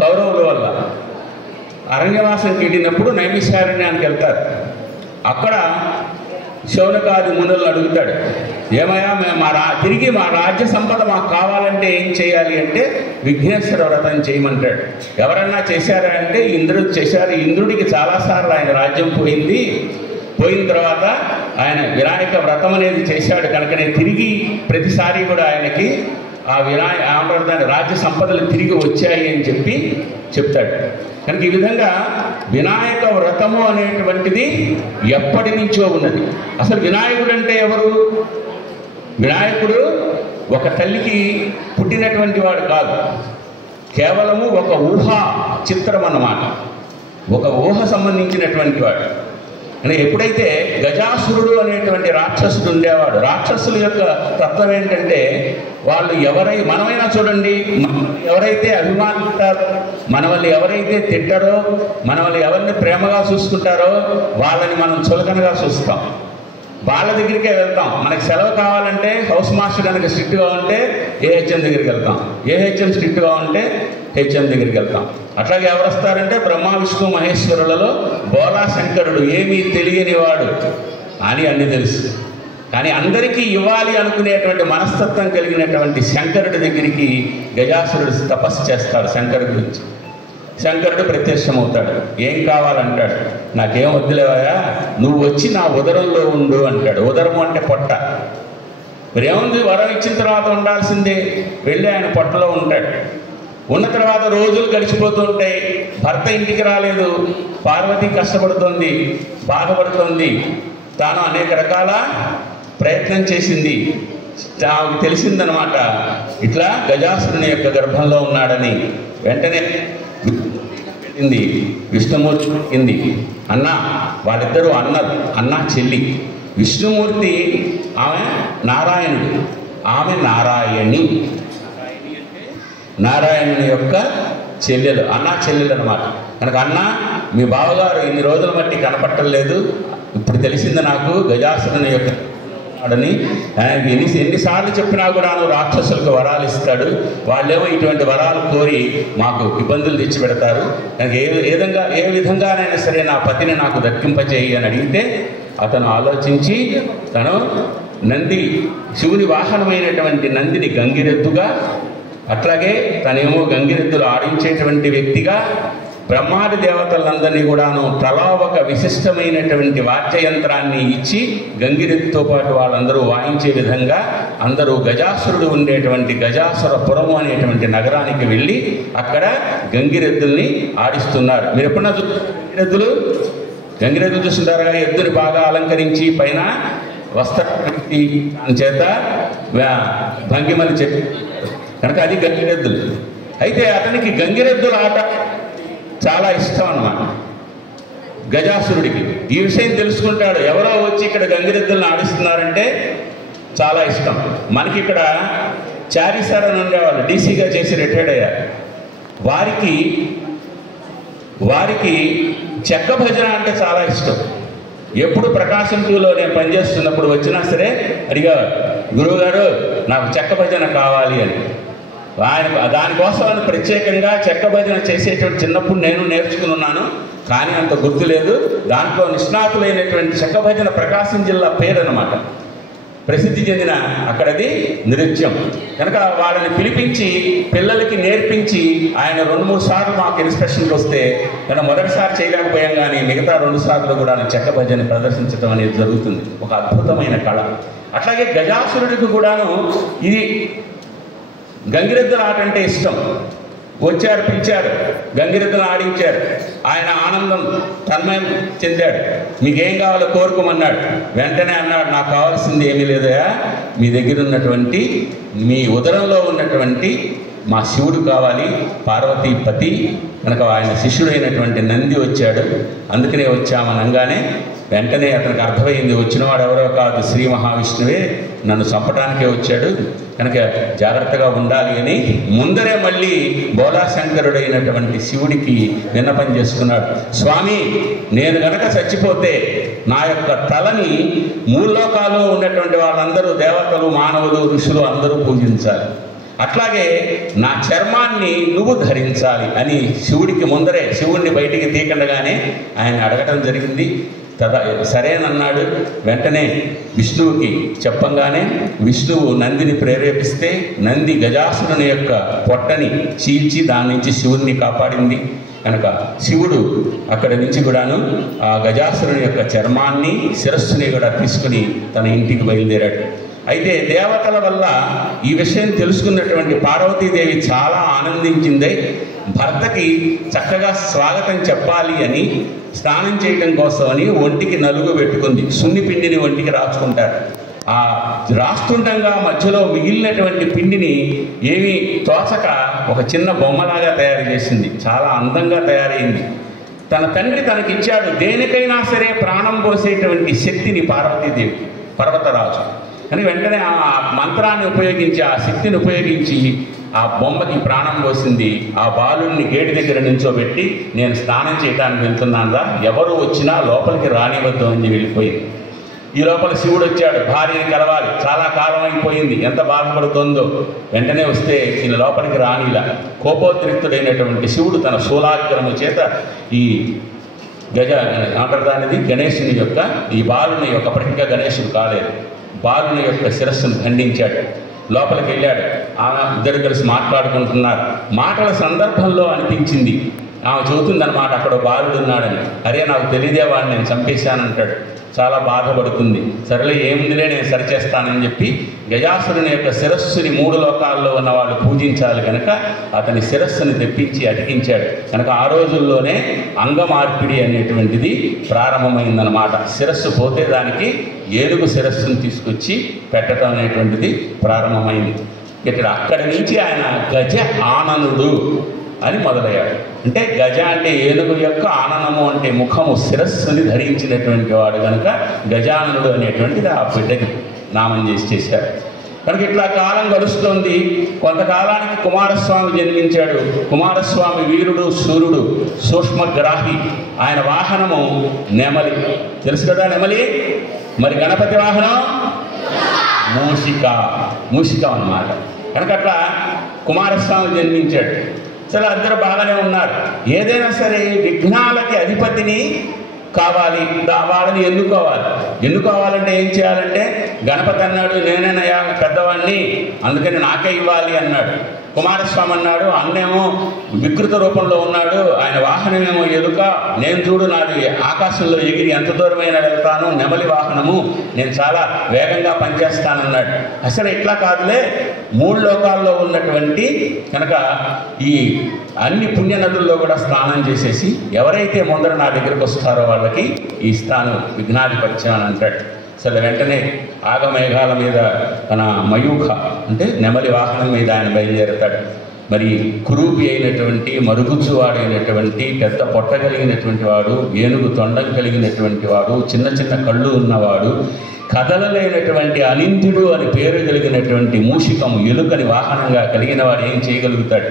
కౌరవుల వల్ల అరణ్యవాసంకి వెళ్ళినప్పుడు నైమిషారణ్యానికి వెళ్తారు. అక్కడ శౌనకాది మునులను అడుగుతాడు, ఏమయ్యా మేము తిరిగి మా రాజ్య సంపద మాకు కావాలంటే ఏం చేయాలి అంటే విఘ్నేశ్వర వ్రతం చేయమంటాడు. ఎవరన్నా చేశారా అంటే ఇంద్రుడు చేశారు. ఇంద్రుడికి చాలాసార్లు ఆయన రాజ్యం పోయింది. పోయిన తర్వాత ఆయన వినాయక వ్రతం అనేది చేశాడు. కనుకనే తిరిగి ప్రతిసారి కూడా ఆయనకి ఆ దాని రాజ్య సంపదలు తిరిగి వచ్చాయి అని చెప్పి చెప్తాడు. కనుక ఈ విధంగా వినాయక వ్రతము అనేటువంటిది ఎప్పటి నుంచో ఉన్నది. అసలు వినాయకుడు అంటే ఎవరు? వినాయకుడు ఒక తల్లికి పుట్టినటువంటి వాడు కాదు, కేవలము ఒక ఊహా చిత్రం అన్నమాట, ఒక ఊహ సంబంధించినటువంటి వాడు. అంటే ఎప్పుడైతే గజాసురుడు అనేటువంటి రాక్షసుడు ఉండేవాడు, రాక్షసుల యొక్క తత్వం ఏంటంటే వాళ్ళు మనమైనా చూడండి, ఎవరైతే అభిమానిస్తారో, మన వాళ్ళు ఎవరైతే తిట్టారో, మన వాళ్ళు ఎవరిని ప్రేమగా చూసుకుంటారో వాళ్ళని మనం చులకనగా చూస్తాం, వాళ్ళ దగ్గరికే వెళ్తాం. మనకి సెలవు కావాలంటే హౌస్ మాస్టర్ కనుక స్ట్రిక్ట్గా ఉంటే ఏహెచ్ఎం దగ్గరికి వెళ్తాం, ఏహెచ్ఎం స్ట్రిక్ట్గా ఉంటే హెచ్ఎం దగ్గరికి వెళ్తాం. అట్లాగే ఎవరు వస్తారంటే బ్రహ్మ విష్ణు మహేశ్వరులలో బోలా శంకరుడు ఏమీ తెలియని వాడు అని అన్ని తెలుసు, కానీ అందరికీ ఇవ్వాలి అనుకునేటువంటి మనస్తత్వం కలిగినటువంటి శంకరుడి దగ్గరికి గజాసురుడు తపస్సు చేస్తాడు. శంకరుడి గురించి శంకరుడు ప్రత్యక్షమవుతాడు. ఏం కావాలంటాడు, నాకేం వద్దులేవా, నువ్వు వచ్చి నా ఉదరంలో ఉండు అంటాడు. ఉదరము అంటే పొట్ట. మరేముంది, వరం ఇచ్చిన తర్వాత ఉండాల్సిందే. వెళ్ళి ఆయన పొట్టలో ఉంటాడు. ఉన్న తర్వాత రోజులు గడిచిపోతూ ఉంటాయి. భర్త ఇంటికి రాలేదు, పార్వతి కష్టపడుతుంది, బాధపడుతుంది, తాను అనేక రకాల ప్రయత్నం చేసింది. ఆమెకు తెలిసిందనమాట ఇట్లా గజాసురుని యొక్క గర్భంలో ఉన్నాడని. వెంటనే విష్ణుమూర్తి ఇంది అన్న, వాళ్ళిద్దరూ అన్న చెల్లి. విష్ణుమూర్తి ఆమె నారాయణుడు, ఆమె నారాయణి. నారాయణుని యొక్క చెల్లెలు, అన్నా చెల్లెలు అనమాట. కనుక అన్న, మీ బావగారు ఇన్ని రోజుల మట్టి కనపట్టలేదు, ఇప్పుడు తెలిసింది నాకు గజాసురుని యొక్క ఆడని. ఆయనకి ఎన్నిసార్లు చెప్పినా కూడా రాక్షసులకు వరాలు ఇస్తాడు. వాళ్ళేమో ఇటువంటి వరాలు కోరి మాకు ఇబ్బందులు తెచ్చిపెడతారు. కనుక ఏ విధంగానైనా సరే నా పతిని నాకు దక్కింపచేయి అని అడిగితే అతను ఆలోచించి తను శివుని వాహనమైనటువంటి నందిని గంగిరెద్దుగా, అట్లాగే తనేమో గంగిరెద్దులు ఆడించేటువంటి వ్యక్తిగా, బ్రహ్మాది దేవతలందరినీ కూడాను తలా ఒక విశిష్టమైనటువంటి వాద్యయంత్రాన్ని ఇచ్చి గంగిరెద్దుతో పాటు వాళ్ళందరూ వాయించే విధంగా అందరూ గజాసురుడు ఉండేటువంటి గజాసురపురము అనేటువంటి నగరానికి వెళ్ళి అక్కడ గంగిరెద్దుల్ని ఆడిస్తున్నారు. మీరు ఎప్పుడన్నా గంగిరెద్దులు చూస్తుంటారుగా, ఎద్దుని బాగా అలంకరించి పైన వస్త్రకృతి చేత భంగిమని చెప్పి, కనుక అది గంగిరెద్దులు. అయితే అతనికి గంగిరెద్దుల ఆట చాలా ఇష్టం అన్నమాట గజాసురుడికి. ఈ విషయం తెలుసుకుంటాడు, ఎవరో వచ్చి ఇక్కడ గంగిరెద్దులను ఆడిస్తున్నారంటే చాలా ఇష్టం. మనకి ఇక్కడ చారీసార్ అని ఉండేవాళ్ళు, డీసీగా చేసి రిటైర్డ్ అయ్యారు. వారికి చెక్క భజన అంటే చాలా ఇష్టం. ఎప్పుడు ప్రకాశం 2లో నేను పనిచేస్తున్నప్పుడు వచ్చినా సరే అడిగా, గురువుగారు నాకు చెక్క భజన కావాలి అని. దానికోసం అని ప్రత్యేకంగా చెక్క భజన చేసేటువంటి చిన్నప్పుడు నేను నేర్చుకుని ఉన్నాను, కానీ అంత గుర్తు లేదు. దాంట్లో నిష్ణాతులైనటువంటి చెక్క భజన ప్రకాశం జిల్లా పేరు అన్నమాట, ప్రసిద్ధి చెందిన అక్కడది నృత్యం కనుక వాళ్ళని పిలిపించి పిల్లలకి నేర్పించి ఆయన 2-3 సార్లు మాకు ఇన్స్పెక్షన్కి వస్తే కానీ మొదటిసారి చేయలేకపోయాం, కానీ మిగతా 2 సార్లు కూడా చెక్క భజన ప్రదర్శించడం అనేది జరుగుతుంది. ఒక అద్భుతమైన కళ. అట్లాగే గజాసురుడికి కూడాను ఇది గంగిరెద్దుల ఆట అంటే ఇష్టం. వచ్చారు, పిలిచారు, గంగిరెద్దులు ఆడించారు. ఆయన ఆనందం తన్మయం చెందాడు. మీకేం కావాలో కోరుకోమన్నాడు. వెంటనే అన్నాడు, నాకు కావాల్సింది ఏమీ లేదయా, మీ దగ్గర ఉన్నటువంటి మీ ఉదరంలో ఉన్నటువంటి మా శివుడు కావాలి, పార్వతీపతి కనుక ఆయన శిష్యుడైనటువంటి నంది వచ్చాడు, అందుకనే వచ్చామనగానే వెంటనే అతనికి అర్థమైంది, వచ్చినవాడు ఎవరో కాదు, శ్రీ మహావిష్ణువే, నన్ను చంపడానికే వచ్చాడు కనుక జాగ్రత్తగా ఉండాలి అని ముందరే మళ్ళీ బోళాశంకరుడైనటువంటి శివుడికి విన్నపం చేసుకున్నాడు. స్వామి, నేను గనక చచ్చిపోతే నా యొక్క తలని 3 లోకాల్లో ఉన్నటువంటి వాళ్ళందరూ, దేవతలు, మానవులు, ఋషులు అందరూ పూజించాలి, అట్లాగే నా చర్మాన్ని నువ్వు ధరించాలి అని శివుడికి ముందరే, శివుడిని బయటికి తీకండగానే ఆయన అడగటం జరిగింది. సరేనన్నాడు. వెంటనే విష్ణువుకి చెప్పంగానే విష్ణువు నందిని ప్రేరేపిస్తే నంది గజాసురుని యొక్క పొట్టని చీల్చి దాని నుంచి శివుడిని కాపాడింది కనుక శివుడు అక్కడి నుంచి కూడాను ఆ గజాసురుని యొక్క చర్మాన్ని, శిరస్సుని కూడా తీసుకుని తన ఇంటికి బయలుదేరాడు. అయితే దేవతల వల్ల ఈ విషయం తెలుసుకున్నటువంటి పార్వతీదేవి చాలా ఆనందించింది. భర్తకి చక్కగా స్వాగతం చెప్పాలి అని స్నానం చేయడం కోసమని ఒంటికి నలుగు పెట్టుకుంది. సున్ని పిండిని ఒంటికి రాచుకుంటారు. ఆ రాస్తుండగా మధ్యలో మిగిలినటువంటి పిండిని ఏమీ తోచక ఒక చిన్న బొమ్మలాగా తయారు చేసింది. చాలా అందంగా తయారైంది. తన తండ్రి తనకిచ్చాడు, దేనికైనా సరే ప్రాణం పోసేటువంటి శక్తిని పార్వతీదేవి, పర్వతరాజు అని వెంటనే ఆ మంత్రాన్ని ఉపయోగించి, ఆ శక్తిని ఉపయోగించి ఆ బొమ్మకి ప్రాణం పోసింది. ఆ బాలుడిని గేటు దగ్గర నించోబెట్టి, నేను స్నానం చేయడానికి వెళ్తున్నానురా, ఎవరు వచ్చినా లోపలికి రానివద్దు అని వెళ్ళిపోయింది. ఈ లోపల శివుడు వచ్చాడు, భార్యని కలవాలి, చాలా కాలం అయిపోయింది, ఎంత బాధపడుతుందో. వెంటనే వస్తే ఈయన లోపలికి రానిలా. కోపోద్రిక్తుడైనటువంటి శివుడు తన శూలాగ్రము చేత ఈ అంటదానిది గణేశుని యొక్క, ఈ బాలుని యొక్క, అప్పటిగా గణేశుడు కాలేదు, బాలుని యొక్క శిరస్సును ఖండించాడు. లోపలికి వెళ్ళాడు. ఆమె ఇద్దరు కలిసి మాట్లాడుకుంటున్నారు. మాటల సందర్భంలో అనిపించింది, ఆమె చెబుతుందన్నమాట, అక్కడ బాలుడు ఉన్నాడని. అరే, నాకు తెలియదే, వాడిని నేను చంపేశానంటాడు. చాలా బాధపడుతుంది. సరేలే, ఏముందిలే, నేను సరిచేస్తానని చెప్పి గజాసురుని యొక్క శిరస్సుని 3 లోకాల్లో ఉన్న వాళ్ళు పూజించాలి కనుక అతని శిరస్సుని తెప్పించి అతికించాడు. కనుక ఆ రోజుల్లోనే అంగమార్పిడి అనేటువంటిది ప్రారంభమైందన్నమాట. శిరస్సు పోతే దానికి ఏనుగు శిరస్సును తీసుకొచ్చి పెట్టడం అనేటువంటిది ప్రారంభమైంది. ఇక్కడ అక్కడి నుంచి ఆయన గజ ఆననుడు అని మొదలయ్యాడు. అంటే గజ అంటే ఏనుగు యొక్క, ఆననము అంటే ముఖము, శిరస్సుని ధరించినటువంటి వాడు కనుక గజాననుడు అనేటువంటిది ఆ బిడ్డకి నామం చేశారు. కనుక ఇట్లా కాలం గడుస్తుంది. కొంతకాలానికి కుమారస్వామి జన్మించాడు. కుమారస్వామి వీరుడు, శూరుడు, సూక్ష్మగ్రాహి. ఆయన వాహనము నెమలి. తెలుసు కదా నెమలి. మరి గణపతి వాహనం మూషిక అన్నమాట. కనుక అట్లా కుమారస్వామి జన్మించాడు. సరే, అందరూ బాగానే ఉన్నారు. ఏదైనా సరే విఘ్నాలకి అధిపతిని కావాలి, వాళ్ళని ఎన్నుకోవాలంటే ఏం చేయాలంటే, గణపతి అన్నాడు, నేనేనయ్యా పెద్దవాడిని, అందుకని నాకే ఇవ్వాలి అన్నాడు. కుమారస్వామి అన్నాడు, అన్నేమో వికృత రూపంలో ఉన్నాడు, ఆయన వాహనమేమో ఎలుక, నేను చూడు నాది ఆకాశంలో ఎగిరి ఎంత దూరమైనా వెళ్తాను, నెమలి వాహనము, నేను చాలా వేగంగా పనిచేస్తానన్నాడు. అసలు ఇట్లా కాదులే, 3 లోకాల్లో ఉన్నటువంటి కనుక ఈ అన్ని పుణ్యనదుల్లో కూడా స్నానం చేసేసి ఎవరైతే ముందర నా దగ్గరకు వస్తారో వాళ్ళకి ఈ స్థానం విఘ్నాధిపత్యం అని అంటాడు. సరే, వెంటనే ఆగమేఘాల మీద తన మయూఖ అంటే నెమలి వాహనం మీద ఆయన బయలుదేరుతాడు. మరి కురూపి అయినటువంటి, మరుగుజ్జువాడైనటువంటి, పెద్ద పొట్ట కలిగినటువంటి వాడు, ఏనుగు తొండం కలిగినటువంటి వాడు, చిన్న చిన్న కళ్ళు ఉన్నవాడు, కదలలేనటువంటి అనింద్యుడు అని పేరు కలిగినటువంటి మూషికము, ఎలుకని వాహనంగా కలిగిన వాడు ఏం చేయగలుగుతాడు?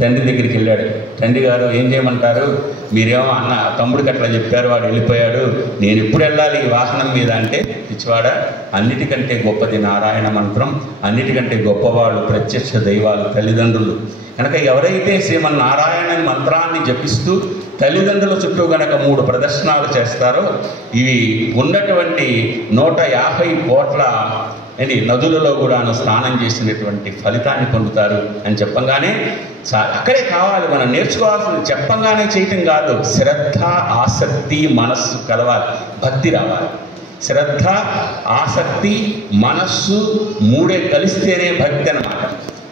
తండ్రి దగ్గరికి వెళ్ళాడు. తండ్రి గారు ఏం చేయమంటారు, మీరేమో అన్న తమ్ముడికి అట్లా చెప్పారు, వాడు వెళ్ళిపోయాడు, నేను ఎప్పుడు వెళ్ళాలి ఈ వాహనం మీద అంటే, పిచ్చివాడ, అన్నిటికంటే గొప్పది నారాయణ మంత్రం, అన్నిటికంటే గొప్పవాళ్ళు ప్రత్యక్ష దైవాలు తల్లిదండ్రులు. కనుక ఎవరైతే శ్రీమన్నారాయణ మంత్రాన్ని జపిస్తూ తల్లిదండ్రుల చుట్టూ గనక 3 ప్రదర్శనాలు చేస్తారో, ఇవి ఉన్నటువంటి 150 కోట్ల నదులలో కూడాను స్నానం చేసినటువంటి ఫలితాన్ని పొందుతారు అని చెప్పంగానే అక్కడే కావాలి మనం నేర్చుకోవాల్సింది. చెప్పంగానే చేయటం కాదు, శ్రద్ధ ఆసక్తి మనస్సు కలవాలి, భక్తి రావాలి. శ్రద్ధ ఆసక్తి మనస్సు 3 కలిస్తేనే భక్తి అన్నమాట.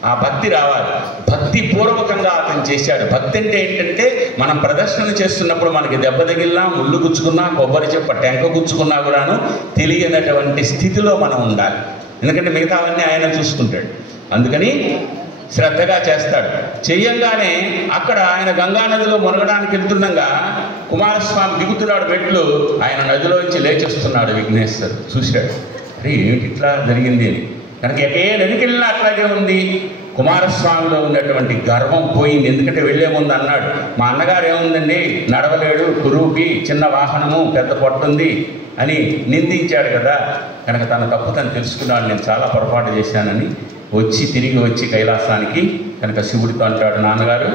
ఆ భక్తి రావాలి. భక్తి పూర్వకంగా అతను చేశాడు. భక్తి అంటే ఏంటంటే, మనం ప్రదర్శన చేస్తున్నప్పుడు మనకి దెబ్బ తగిలినా, ముళ్ళు గుచ్చుకున్నా, కొబ్బరి చెప్ప టెంక గుచ్చుకున్నా కూడాను తెలియనటువంటి స్థితిలో మనం ఉండాలి. ఎందుకంటే మిగతావన్నీ ఆయన చూసుకుంటాడు. అందుకని శ్రద్ధగా చేస్తాడు. చెయ్యంగానే అక్కడ ఆయన గంగానదిలో మునగడానికి వెళ్తుండగా కుమారస్వామి దిగుతున్నాడు మెట్లు, ఆయన నదిలోంచి లేచేస్తున్నాడు. విఘ్నేశ్వర్ చూశాడు, అరే ఏమిటి ఇట్లా జరిగింది అని. కనుక ఏ నదికి వెళ్ళినా అట్లాగే ఉంది. కుమారస్వామిలో ఉన్నటువంటి గర్వం పోయింది. ఎందుకంటే వెళ్లే ముందు అన్నాడు, మా అన్నగారు ఏముందండి, నడవలేడు, కురువుకి చిన్న వాహనము, పెద్ద పొట్టుంది అని నిందించాడు కదా. కనుక తన తప్పు తను తెలుసుకున్నాడు, నేను చాలా పొరపాటు చేశానని. తిరిగి వచ్చి కైలాసానికి కనుక శివుడితో అంటాడు, నాన్నగారు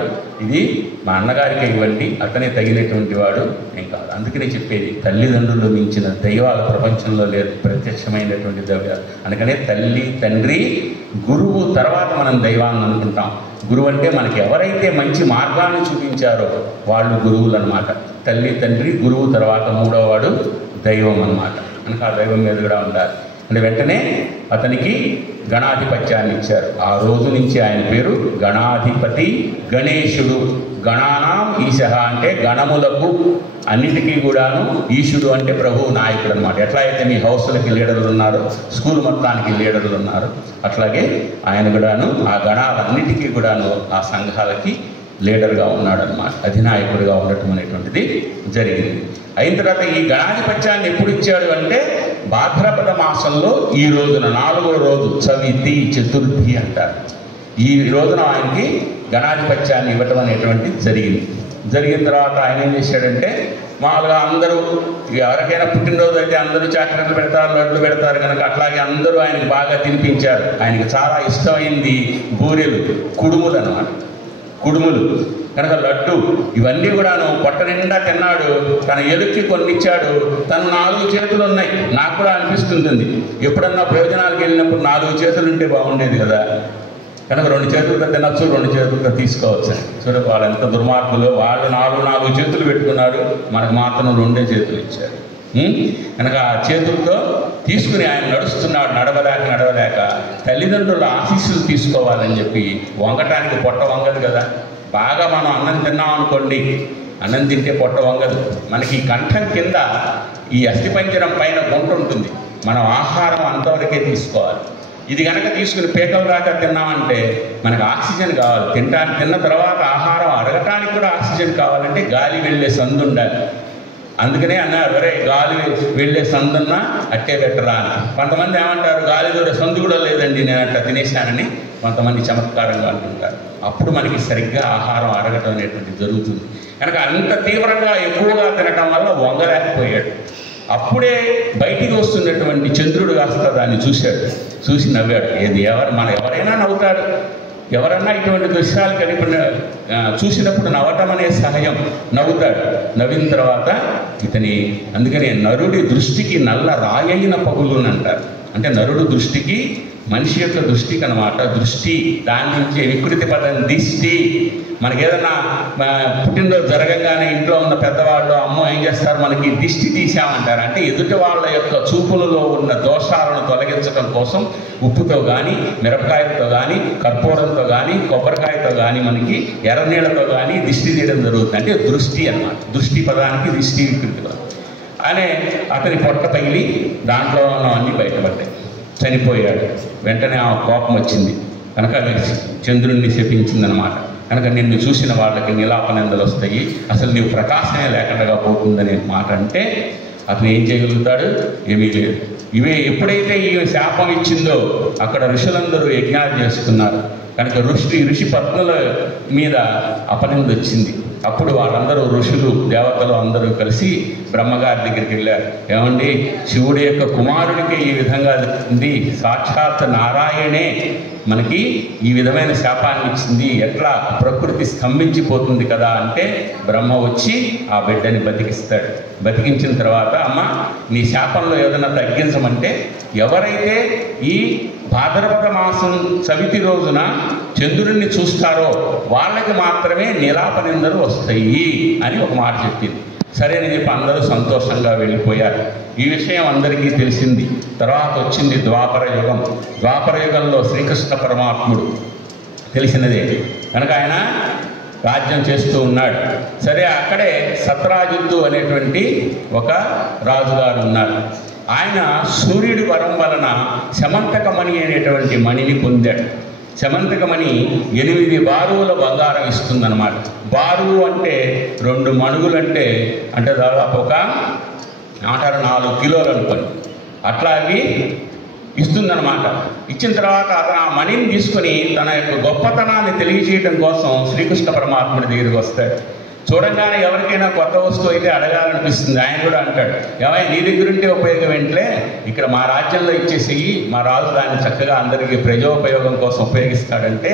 ఇది మా అన్నగారికి ఇవ్వండి, అతనే తగినటువంటి వాడు ఏం కాదు. అందుకనే చెప్పేది, తల్లిదండ్రులు మించిన దైవాల ప్రపంచంలో లేదు, ప్రత్యక్షమైనటువంటి దైవాలు. అందుకనే తల్లి తండ్రి గురువు తర్వాత మనం దైవాన్ని అనుకుంటాం. గురువు అంటే మనకి ఎవరైతే మంచి మార్గాన్ని చూపించారో వాళ్ళు గురువులు అన్నమాట. తల్లి తండ్రి గురువు తర్వాత 3వ వాడు దైవం అన్నమాట. కనుక ఆ దైవం మీద కూడా ఉండాలి. అంటే వెంటనే అతనికి గణాధిపత్యాన్ని ఇచ్చారు. ఆ రోజు నుంచి ఆయన పేరు గణాధిపతి గణేశుడు. గణానాం ఈశ అంటే గణములకు అన్నిటికీ కూడాను ఈశుడు అంటే ప్రభువు నాయకుడు అనమాట. ఎట్లా అయితే మీ హౌస్లకి లీడర్లు ఉన్నారో, స్కూల్ మొత్తానికి లీడర్లు ఉన్నారు, అట్లాగే ఆయన కూడాను ఆ గణాలన్నిటికీ కూడాను ఆ సంఘాలకి లీడర్గా ఉన్నాడు అన్నమాట. అధినాయకుడిగా ఉండటం అనేటువంటిది జరిగింది. అయిన తర్వాత ఈ గణాధిపత్యాన్ని ఎప్పుడు ఇచ్చాడు అంటే, భాద్రపద మాసంలో ఈ రోజున 4వ రోజు చవితి చతుర్థి అంటారు. ఈ రోజున ఆయనకి గణాధిపత్యాన్ని ఇవ్వటం అనేటువంటిది జరిగింది. జరిగిన తర్వాత ఆయన ఏం చేశాడంటే, మామూలుగా అందరూ ఎవరికైనా పుట్టినరోజు అయితే అందరూ చాక్లెట్లు పెడతారు, లడ్లు పెడతారు. కనుక అట్లాగే అందరూ ఆయనకి బాగా తినిపించారు. ఆయనకి చాలా ఇష్టమైంది బూరెలు, కుడుములు అన్నమాట. కుడుములు కనుక లడ్డు ఇవన్నీ కూడాను పొట్ట నిండా తిన్నాడు. తన ఎలుక్కి కొన్ని ఇచ్చాడు. తను 4 చేతులు ఉన్నాయి. నాకు కూడా అనిపిస్తుంటుంది, ఎప్పుడన్నా ప్రయోజనాలకు వెళ్ళినప్పుడు 4 చేతులు ఉంటే బాగుండేది కదా. కనుక 2 చేతులతో తినచ్చు, 2 చేతులతో తీసుకోవచ్చు. చూడ వాళ్ళు ఎంత దుర్మార్గులు, వాళ్ళు 4 చేతులు పెట్టుకున్నాడు, మనకు మాత్రం 2 చేతులు ఇచ్చారు. కనుక ఆ చేతులతో తీసుకుని ఆయన నడుస్తున్నాడు. నడవలేక తల్లిదండ్రుల ఆశీస్సులు తీసుకోవాలని చెప్పి, వంగటానికి పొట్ట వంగదు కదా. బాగా మనం అన్నం తిన్నాం అనుకోండి, అన్నం తింటే పొట్ట వంగదు. మనకి కంఠం కింద ఈ అస్థిపంజరం పైన గుంట ఉంటుంది. మనం ఆహారం అంతవరకే తీసుకోవాలి. ఇది కనుక తీసుకుని పేకల దాకా తిన్నామంటే మనకు ఆక్సిజన్ కావాలి. తిన్న తర్వాత ఆహారం అరగటానికి కూడా ఆక్సిజన్ కావాలంటే గాలి వెళ్ళే సందు ఉండాలి. అందుకనే అన్నారు, వరే గాలి వెళ్ళే సందున్నా అట్టే పెట్టరా అని. కొంతమంది ఏమంటారు, గాలి దూరే సందు కూడా లేదండి, నేను అట్లా తినేశానని కొంతమంది చమత్కారంగా అంటుంటారు. అప్పుడు మనకి సరిగ్గా ఆహారం అరగటం అనేటువంటిది జరుగుతుంది. కనుక అంత తీవ్రంగా ఎక్కువగా తినటం వల్ల వంగలేకపోయాడు. అప్పుడే బయటికి వస్తున్నటువంటి చంద్రుడు కాస్త దాన్ని చూశాడు. చూసి నవ్వాడు. ఎవరైనా నవ్వుతాడు. ఎవరన్నా ఇటువంటి దృశ్యాలు చూసినప్పుడు నవ్వటం అనే సహజం. నవ్వుతాడు. నవ్విన తర్వాత అందుకని నరుడి దృష్టికి నల్ల రాయైన పగులుని అంటారు. అంటే నరుడు దృష్టికి, మనిషి యొక్క దృష్టికి అన్నమాట. దృష్టి దాని నుంచి వికృతి పదం దిష్టి. మనకి ఏదన్నా పుట్టినరోజు జరగంగానే ఇంట్లో ఉన్న పెద్దవాళ్ళు అమ్మో ఏం చేస్తారు, మనకి దిష్టి తీసామంటారు. అంటే ఎదుటి వాళ్ళ యొక్క చూపులలో ఉన్న దోషాలను తొలగించడం కోసం ఉప్పుతో కానీ, మిరపకాయలతో కానీ, కర్పూరంతో కానీ, కొబ్బరికాయతో కానీ, మనకి ఎర్రనీళ్ళతో కానీ దిష్టి తీయడం జరుగుతుంది. అంటే దృష్టి అన్నమాట. దృష్టి పదానికి దిష్టి వికృతి పదం. అనే అతని పొట్ట తగిలి దాంట్లో అన్నీ బయటపడ్డాయి. చనిపోయాడు. వెంటనే ఆ కోపం వచ్చింది. కనుక చంద్రుణ్ణి శపించిందనమాట. కనుక నిన్ను చూసిన వాళ్ళకి నిలాపనిందలు వస్తాయి, అసలు నీవు ప్రకాశమే లేకుండా పోతుందనే మాట అంటే అతను ఏం చేయగలుగుతాడు? ఏమీ లేదు. ఇవే ఎప్పుడైతే ఈ శాపం ఇచ్చిందో అక్కడ ఋషులందరూ యజ్ఞాలు చేస్తున్నారు కనుక ఋషి పత్నుల మీద అపనింద వచ్చింది. అప్పుడు వాళ్ళందరూ ఋషులు దేవతలు అందరూ కలిసి బ్రహ్మగారి దగ్గరికి వెళ్ళారు. ఏమండి, శివుడి యొక్క కుమారుడికి ఈ విధంగా ఉంది, సాక్షాత్ నారాయణే మనకి ఈ విధమైన శాపాన్ని ఇచ్చింది, ఎట్లా ప్రకృతి స్తంభించిపోతుంది కదా అంటే బ్రహ్మ వచ్చి ఆ బిడ్డని బతికిస్తాడు. బతికించిన తర్వాత అమ్మ నీ శాపంలో ఏదైనా తగ్గించమంటే ఎవరైతే ఈ భాద్రపద మాసం చవితి రోజున చంద్రుడిని చూస్తారో వాళ్ళకి మాత్రమే నీలాపనిందలు వస్తాయి అని ఒక మాట చెప్పింది. సరే అని చెప్పి అందరూ సంతోషంగా వెళ్ళిపోయారు. ఈ విషయం అందరికీ తెలిసింది. తర్వాత వచ్చింది ద్వాపర యుగం. ద్వాపర యుగంలో శ్రీకృష్ణ పరమాత్ముడు తెలిసినదే కనుక ఆయన రాజ్యం చేస్తూ ఉన్నాడు. సరే, అక్కడే సత్రాజిత్తు అనేటువంటి ఒక రాజుగారు ఉన్నారు. ఆయన సూర్యుడి వరం వలన శమంతకమణి అనేటువంటి మణిని పొందాడు. శమంతకమణి 8 బారువుల బంగారం ఇస్తుందన్నమాట. బారువు అంటే 2 మణుగులు అంటే దాదాపు ఒక 4 కిలోలు అనుకోండి, అట్లాగే ఇస్తుందన్నమాట. ఇచ్చిన తర్వాత అతను ఆ మణిని తీసుకొని తన యొక్క గొప్పతనాన్ని తెలియజేయడం కోసం శ్రీకృష్ణ పరమాత్ముడి దగ్గరికి వస్తాడు. చూడంగానే ఎవరికైనా కొత్త వస్తువు అయితే అడగాలనిపిస్తుంది. ఆయన కూడా అంటాడు, ఏమైనా నీ దగ్గర ఉంటే ఉపయోగం ఏంటలే, ఇక్కడ మా రాజ్యంలో ఇచ్చేసేయి, మా రాజు దాన్ని చక్కగా అందరికీ ప్రజోపయోగం కోసం ఉపయోగిస్తాడంటే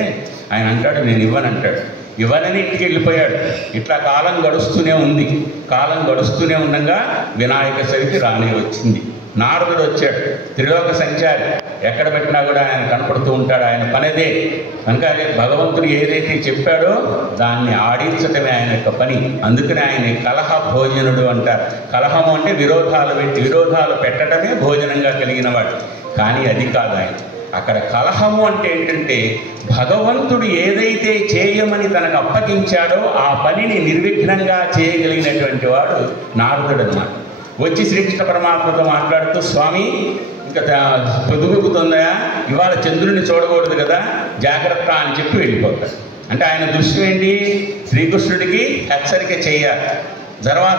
ఆయన అంటాడు, నేను ఇవ్వనంటాడు. ఇవ్వనని ఇంటికి వెళ్ళిపోయాడు. ఇట్లా కాలం గడుస్తూనే ఉంది. కాలం గడుస్తూనే ఉండగా వినాయక చవితి రానే వచ్చింది. నారదుడు వచ్చాడు, త్రిలోక సంచారి, ఎక్కడ పెట్టినా కూడా ఆయన కనపడుతూ ఉంటాడు. ఆయన పనిదే కనుక భగవంతుడు ఏదైతే చెప్పాడో దాన్ని ఆడించటమే ఆయన యొక్క పని. అందుకని ఆయన కలహ భోజనుడు అంటారు. కలహము అంటే విరోధాలు పెట్టడమే భోజనంగా కలిగిన వాడు. కానీ అది కాదు ఆయన. అక్కడ కలహము అంటే ఏంటంటే భగవంతుడు ఏదైతే చేయమని తనకు అప్పగించాడో ఆ పనిని నిర్విఘ్నంగా చేయగలిగినటువంటి వాడు నారదుడు అన్నమాట. వచ్చి శ్రీకృష్ణ పరమాత్మతో మాట్లాడుతూ, స్వామి ఇంకా పొద్దుగుతుందా, ఇవాళ చంద్రుడిని చూడకూడదు కదా, జాగ్రత్త అని చెప్పి వెళ్ళిపోతాడు. అంటే ఆయన దృష్టి ఏంటి? శ్రీకృష్ణుడికి హెచ్చరిక చేయాలి.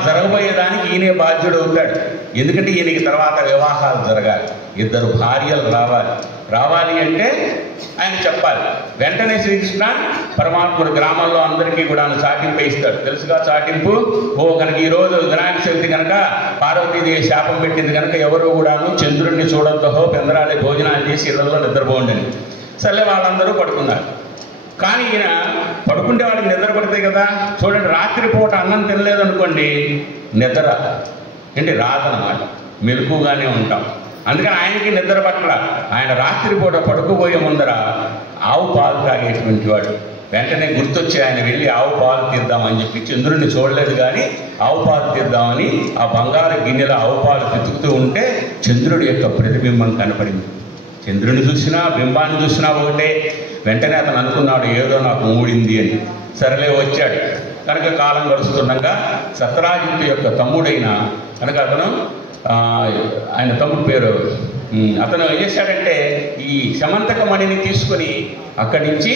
జరగబోయేదానికి ఈయనే బాధ్యుడు అవుతాడు. ఎందుకంటే ఈయనకి తర్వాత వివాహాలు జరగాలి, 2 భార్యలు రావాలి అంటే ఆయన చెప్పాలి. వెంటనే శ్రీకృష్ణ పరమాత్ముడు గ్రామంలో అందరికీ కూడా చాటింపు ఇస్తాడు. తెలుసుగా చాటింపు. కనుక ఈరోజు వినాయక చవితి కనుక పార్వతీదేవి శాపం పెట్టింది కనుక ఎవరు కూడాను చంద్రుడిని చూడొద్దో, పెందరాలి భోజనాలు చేసి ఇళ్లలో నిద్రపోండి. సరే, వాళ్ళందరూ పడుకున్నారు. కానీ ఈయన పడుకుంటే వాళ్ళకి నిద్ర పడతాయి కదా. చూడండి, రాత్రిపూట అన్నం తినలేదు అనుకోండి, నిద్ర రాదనమాట, మెలకుగానే ఉంటాం. అందుకని ఆయనకి నిద్ర పట్ల ఆయన రాత్రిపూట పడుకోబోయే ముందర ఆవు పాలు తాగేటువంటి వాడు. వెంటనే గుర్తొచ్చి ఆయన వెళ్ళి ఆవు పాలు తీద్దామని చెప్పి, చంద్రుడిని చూడలేదు కానీ ఆవు పాలు తీద్దామని ఆ బంగారు గిన్నెలో ఆవు పాలు వెతుకుతూ ఉంటే చంద్రుడి యొక్క ప్రతిబింబం కనపడింది. చంద్రుని చూసినా బింబాన్ని చూసినా ఒకటే. వెంటనే అతను అనుకున్నాడు, ఏదో నాకు మూడింది అని. సరేలే వచ్చాడు. కనుక కాలం గడుస్తుండగా సత్రాజిత్తు యొక్క తమ్ముడైన కనుక ఆయన తమ్ముడు పేరు అతను ఏం చేశాడంటే ఈ శమంతకమణిని తీసుకొని అక్కడి నుంచి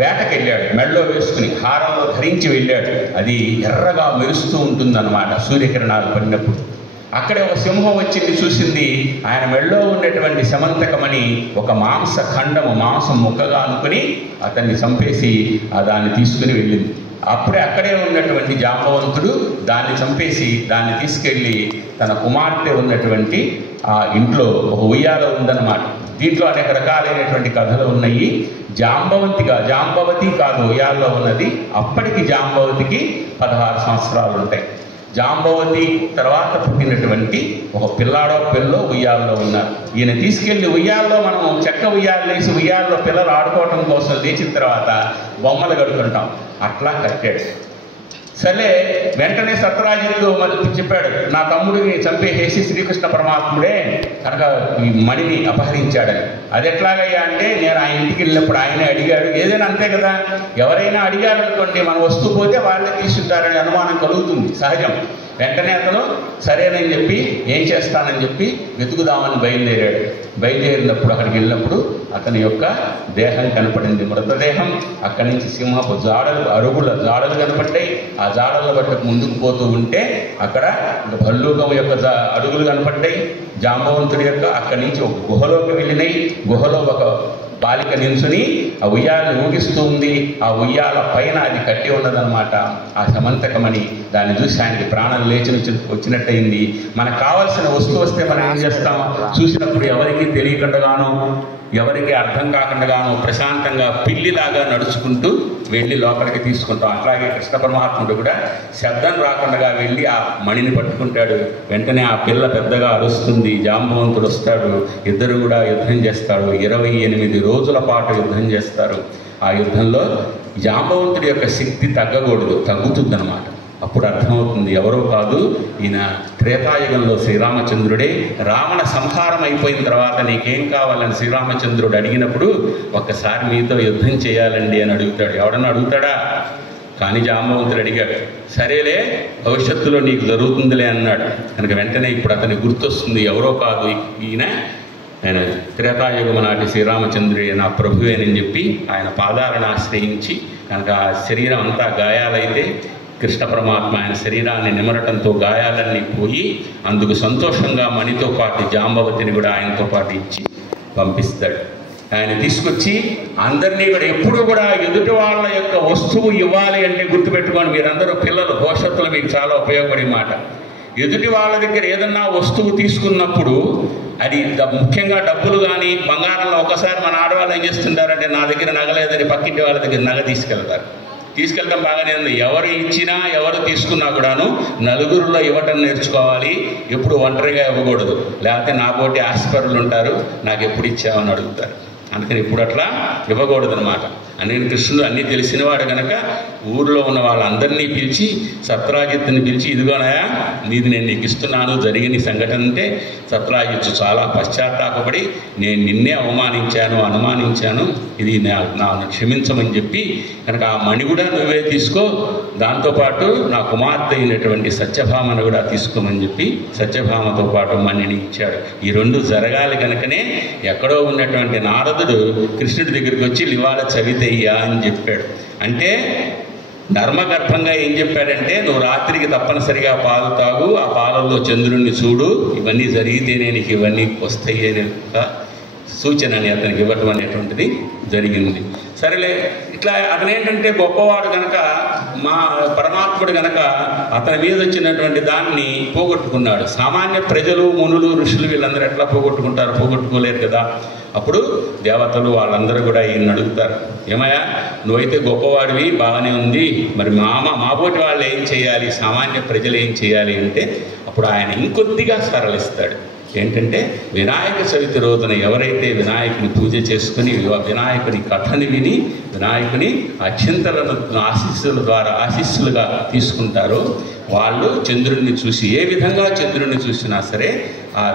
వేటకెళ్ళాడు. మెడలో వేసుకుని హారంలో ధరించి వెళ్ళాడు. అది ఎర్రగా మెరుస్తూ ఉంటుందన్నమాట సూర్యకిరణాలు పడినప్పుడు. అక్కడే ఒక సింహం వచ్చింది, చూసింది. ఆయన మెడలో ఉన్నటువంటి శమంతకమణి ఒక మాంసం ముక్కగా అనుకుని అతన్ని చంపేసి దాన్ని తీసుకుని వెళ్ళింది. అక్కడే ఉన్నటువంటి జాంబవంతుడు దాన్ని చంపేసి దాన్ని తీసుకెళ్ళి తన కుమార్తె ఉన్నటువంటి ఆ ఇంట్లో ఒక ఉయ్యాల ఉందన్నమాట. దీంట్లో అనేక రకాలైనటువంటి కథలు ఉన్నాయి. జాంబవతి కాదు ఉయ్యాల్లో ఉన్నది. అప్పటికి జాంబవతికి 16 సంవత్సరాలు ఉంటాయి. జాంబవతి తర్వాత పుట్టినటువంటి ఒక పిల్లో ఉయ్యాల్లో ఉన్నారు. ఈయన తీసుకెళ్ళి ఉయ్యాల్లో మనం చెక్క ఉయ్యాలు వేసి ఉయ్యాల్లో పిల్లలు ఆడుకోవటం కోసం లేచిన తర్వాత బొమ్మలు కడుతుంటాం, అట్లా కట్టాడు. సరే, వెంటనే సత్రాజిత్తు చెప్పాడు, నా తమ్ముడిని చంపేసేసి శ్రీకృష్ణ పరమాత్ముడే కనుక ఈ మణిని అపహరించాడని. అది ఎట్లాగయ్యా అంటే, నేను ఆయన ఇంటికి వెళ్ళినప్పుడు ఆయనే అడిగాడు. ఏదైనా అంతే కదా, ఎవరైనా అడిగారనుకోండి, మన వస్తువు పోతే వాళ్ళే తీసుకుంటారనే అనుమానం కలుగుతుంది, సహజం. వెంటనే అతను సరేనని చెప్పి ఏం చేస్తానని చెప్పి వెతుకుదామని బయలుదేరినప్పుడు అక్కడికి వెళ్ళినప్పుడు అతని యొక్క దేహం కనపడింది, మృతదేహం. అక్కడి నుంచి సింహపు అరుగుల జాడలు కనపడ్డాయి. ఆ జాడల బట్టి ముందుకు పోతూ ఉంటే అక్కడ భల్లూకం యొక్క అడుగులు కనపడ్డాయి. జాంబవంతుడి యొక్క అక్కడి నుంచి ఒక గుహలోకి వెళ్ళినాయి. గుహలో ఒక బాలిక నిల్చుని ఆ ఉయ్యాలను ఊగిస్తూ ఉంది. ఆ ఉయ్యాల పైన అది కట్టి ఉన్నదన్నమాట, ఆ సమంతకమణి. దాన్ని చూసి ఆయనకి ప్రాణం లేచి వచ్చినట్టయింది. మనకు కావాల్సిన వస్తువు వస్తే మనం ఏం చేస్తాం? చూసినప్పుడు ఎవరికి తెలియకుండాగానో, ఎవరికి అర్థం కాకుండాగానో ప్రశాంతంగా పిల్లిలాగా నడుచుకుంటూ వెళ్ళి లోపలికి తీసుకుంటాం. అట్లాగే కృష్ణ పరమాత్ముడు కూడా శబ్దం రాకుండా వెళ్ళి ఆ మణిని పట్టుకుంటాడు. వెంటనే ఆ పిల్ల పెద్దగా అరుస్తుంది, జాంబవంతుడు వస్తాడు, ఇద్దరు కూడా యుద్ధం చేస్తాడు. 28 రోజుల పాటు యుద్ధం చేస్తారు. ఆ యుద్ధంలో జాంబవంతుడి యొక్క శక్తి తగ్గుతుందన్నమాట. అప్పుడు అర్థమవుతుంది ఎవరో కాదు, ఈయన త్రేతాయుగంలో శ్రీరామచంద్రుడే. రావణ సంహారం అయిపోయిన తర్వాత నీకేం కావాలని శ్రీరామచంద్రుడు అడిగినప్పుడు ఒక్కసారి మీతో యుద్ధం చేయాలండి అని అడుగుతాడు. ఎవడన్నా అడుగుతాడా? కానీ జాంబవంతుడు అడిగాడు. సరేలే, భవిష్యత్తులో నీకు జరుగుతుందిలే అన్నాడు. కనుక వెంటనే ఇప్పుడు అతనికి గుర్తొస్తుంది ఎవరో కాదు ఆయన త్రేతాయుగం నాటి శ్రీరామచంద్రుడే నా ప్రభువేనని చెప్పి ఆయన పాదాలను ఆశ్రయించి, కనుక శరీరం అంతా గాయాలైతే కృష్ణ పరమాత్మ ఆయన శరీరాన్ని నిమరటంతో గాయాలన్నీ పోయి అందుకు సంతోషంగా మణితో పాటు జాంబవతిని కూడా ఆయనతో పాటు ఇచ్చి పంపిస్తాడు. ఆయన తీసుకొచ్చి అందరినీ కూడా ఎప్పుడు కూడా ఎదుటి వాళ్ళ యొక్క వస్తువు ఇవ్వాలి అంటే గుర్తుపెట్టుకోండి మీరందరూ పిల్లలు, భవిష్యత్తులో మీకు చాలా ఉపయోగపడే మాట. ఎదుటి వాళ్ళ దగ్గర ఏదన్నా వస్తువు తీసుకున్నప్పుడు అది ముఖ్యంగా డబ్బులు కానీ బంగారంలో ఒకసారి మన ఆడవాళ్ళు ఏం చేస్తుంటారంటే నా దగ్గర నగలేదని పక్కింటి వాళ్ళ దగ్గర నగ తీసుకెళ్ళడం బాగానే ఉంది. ఎవరు ఇచ్చినా ఎవరు తీసుకున్నా కూడాను నలుగురిలో ఇవ్వటం నేర్చుకోవాలి. ఎప్పుడు ఒంటరిగా ఇవ్వకూడదు. లేకపోతే నా పోటీ ఆస్పరులు ఉంటారు, నాకు ఎప్పుడు ఇచ్చావని అడుగుతారు. అందుకని ఇప్పుడు అట్లా ఇవ్వకూడదు అనమాట. అందుకని కృష్ణుడు అన్నీ తెలిసినవాడు కనుక ఊరిలో ఉన్న వాళ్ళందరినీ పిలిచి సత్రాజిత్తుని పిలిచి, ఇదిగోనయా నీది నేను నీకు ఇస్తున్నాను, జరిగిన సంఘటన అంటే సత్రాజిత్తు చాలా పశ్చాత్తాపడి నేను నిన్నే అనుమానించాను, ఇది నన్ను క్షమించమని చెప్పి కనుక ఆ మణి కూడా నువ్వే తీసుకో, దాంతోపాటు నా కుమార్తె అయినటువంటి సత్యభామను కూడా తీసుకోమని చెప్పి సత్యభామతో పాటు మణిని ఇచ్చాడు. ఈ రెండు జరగాలి కనుకనే ఎక్కడో ఉన్నటువంటి నారదుడు కృష్ణుడి దగ్గరికి వచ్చి ఇవాళ చవితయ్యా అని చెప్పాడు. అంటే ధర్మగర్భంగా ఏం చెప్పాడంటే నువ్వు రాత్రికి తప్పనిసరిగా పాలు తాగు, ఆ పాలల్లో చంద్రుణ్ణి చూడు, ఇవన్నీ జరిగితేనే నీకు ఇవన్నీ వస్తాయి అనే సూచనని అతనికి ఇవ్వటం అనేటువంటిది జరిగింది. సరేలే, ఇట్లా అతనేంటంటే గొప్పవాడు కనుక, మా పరమాత్ముడు కనుక అతని మీద వచ్చినటువంటి దాన్ని పోగొట్టుకున్నాడు. సామాన్య ప్రజలు, మునులు, ఋషులు వీళ్ళందరూ ఎట్లా పోగొట్టుకోలేరు కదా. అప్పుడు దేవతలు వాళ్ళందరూ కూడా ఈయన అడుగుతారు, ఏమయ్యా నువ్వైతే గొప్పవాడివి బాగానే ఉంది, మరి మాబోటి వాళ్ళు ఏం చేయాలి, సామాన్య ప్రజలు ఏం చేయాలి అంటే అప్పుడు ఆయన ఇంకొద్దిగా సరళిస్తాడు. ఏంటంటే వినాయక చవితి రోజున ఎవరైతే వినాయకుని పూజ చేసుకుని వినాయకుని కథని విని వినాయకుని అక్షింతలను ఆశీస్సులుగా తీసుకుంటారో వాళ్ళు చంద్రుడిని చూసి, ఏ విధంగా చంద్రుడిని చూసినా సరే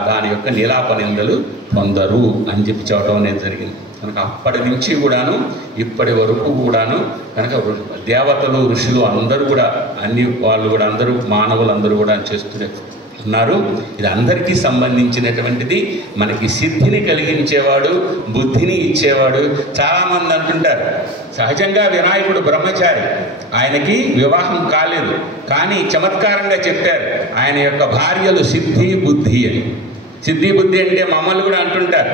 దాని యొక్క నీలాపనిందలు పొందరు అని చెప్పి చెప్పడం అనేది జరిగింది. కనుక అప్పటి నుంచి కూడాను ఇప్పటి వరకు కూడాను కనుక దేవతలు, ఋషులు అందరూ కూడా వాళ్ళు కూడా అందరూ మానవులందరూ కూడా చేస్తూనే ఉన్నారు. ఇది అందరికీ సంబంధించినటువంటిది. మనకి సిద్ధిని కలిగించేవాడు, బుద్ధిని ఇచ్చేవాడు. చాలామంది అంటుంటారు సహజంగా వినాయకుడు బ్రహ్మచారి, ఆయనకి వివాహం కాలేదు, కానీ చమత్కారంగా చెప్పారు ఆయన యొక్క భార్యలు సిద్ధి బుద్ధి అని. సిద్ధి బుద్ధి అంటే మమ్మల్ని కూడా అంటుంటారు.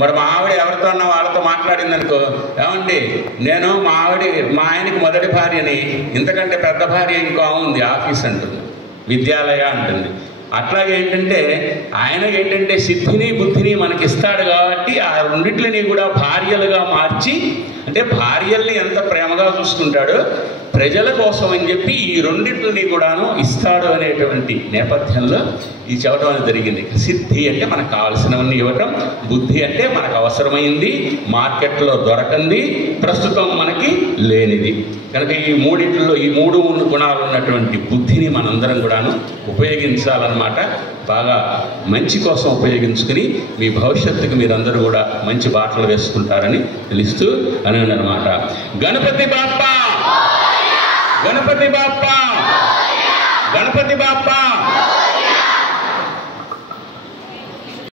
మరి మా ఆవిడ ఎవరితో అన్నా వాళ్ళతో మాట్లాడిందనుకో, ఏమండి నేను మా ఆయనకి మొదటి భార్యని, ఇంతకంటే పెద్ద భార్య ఇంకో ఉంది ఆఫీస్ అంటుంది, విద్యాలయ అంటుంది. అట్లాగే ఆయన సిద్ధిని బుద్ధిని మనకి ఇస్తాడు కాబట్టి ఆ రెండింటిని కూడా భార్యలుగా మార్చి, అంటే భార్యల్ని ఎంత ప్రేమగా చూసుకుంటాడో ప్రజల కోసం అని చెప్పి ఈ రెండింటిని కూడాను ఇస్తాడు అనేటువంటి నేపథ్యంలో ఈ చెప్పడం అనేది జరిగింది. సిద్ధి అంటే మనకు కావాల్సినవన్నీ ఇవ్వటం, బుద్ధి అంటే మనకు అవసరమైంది, మార్కెట్లో దొరకంది, ప్రస్తుతం మనకి లేనిది. కనుక ఈ మూడింటిలో ఈ మూడు గుణాలు ఉన్నటువంటి బుద్ధిని మనందరం కూడాను ఉపయోగించాలన్నమాట. బాగా మంచి కోసం ఉపయోగించుకుని మీ భవిష్యత్తుకు మీరందరూ కూడా మంచి బాటలు వేసుకుంటారని తెలుస్తూ అనమాట. గణపతి బాప్పా, గణపతి బాప్పా, గణపతి బాప్ప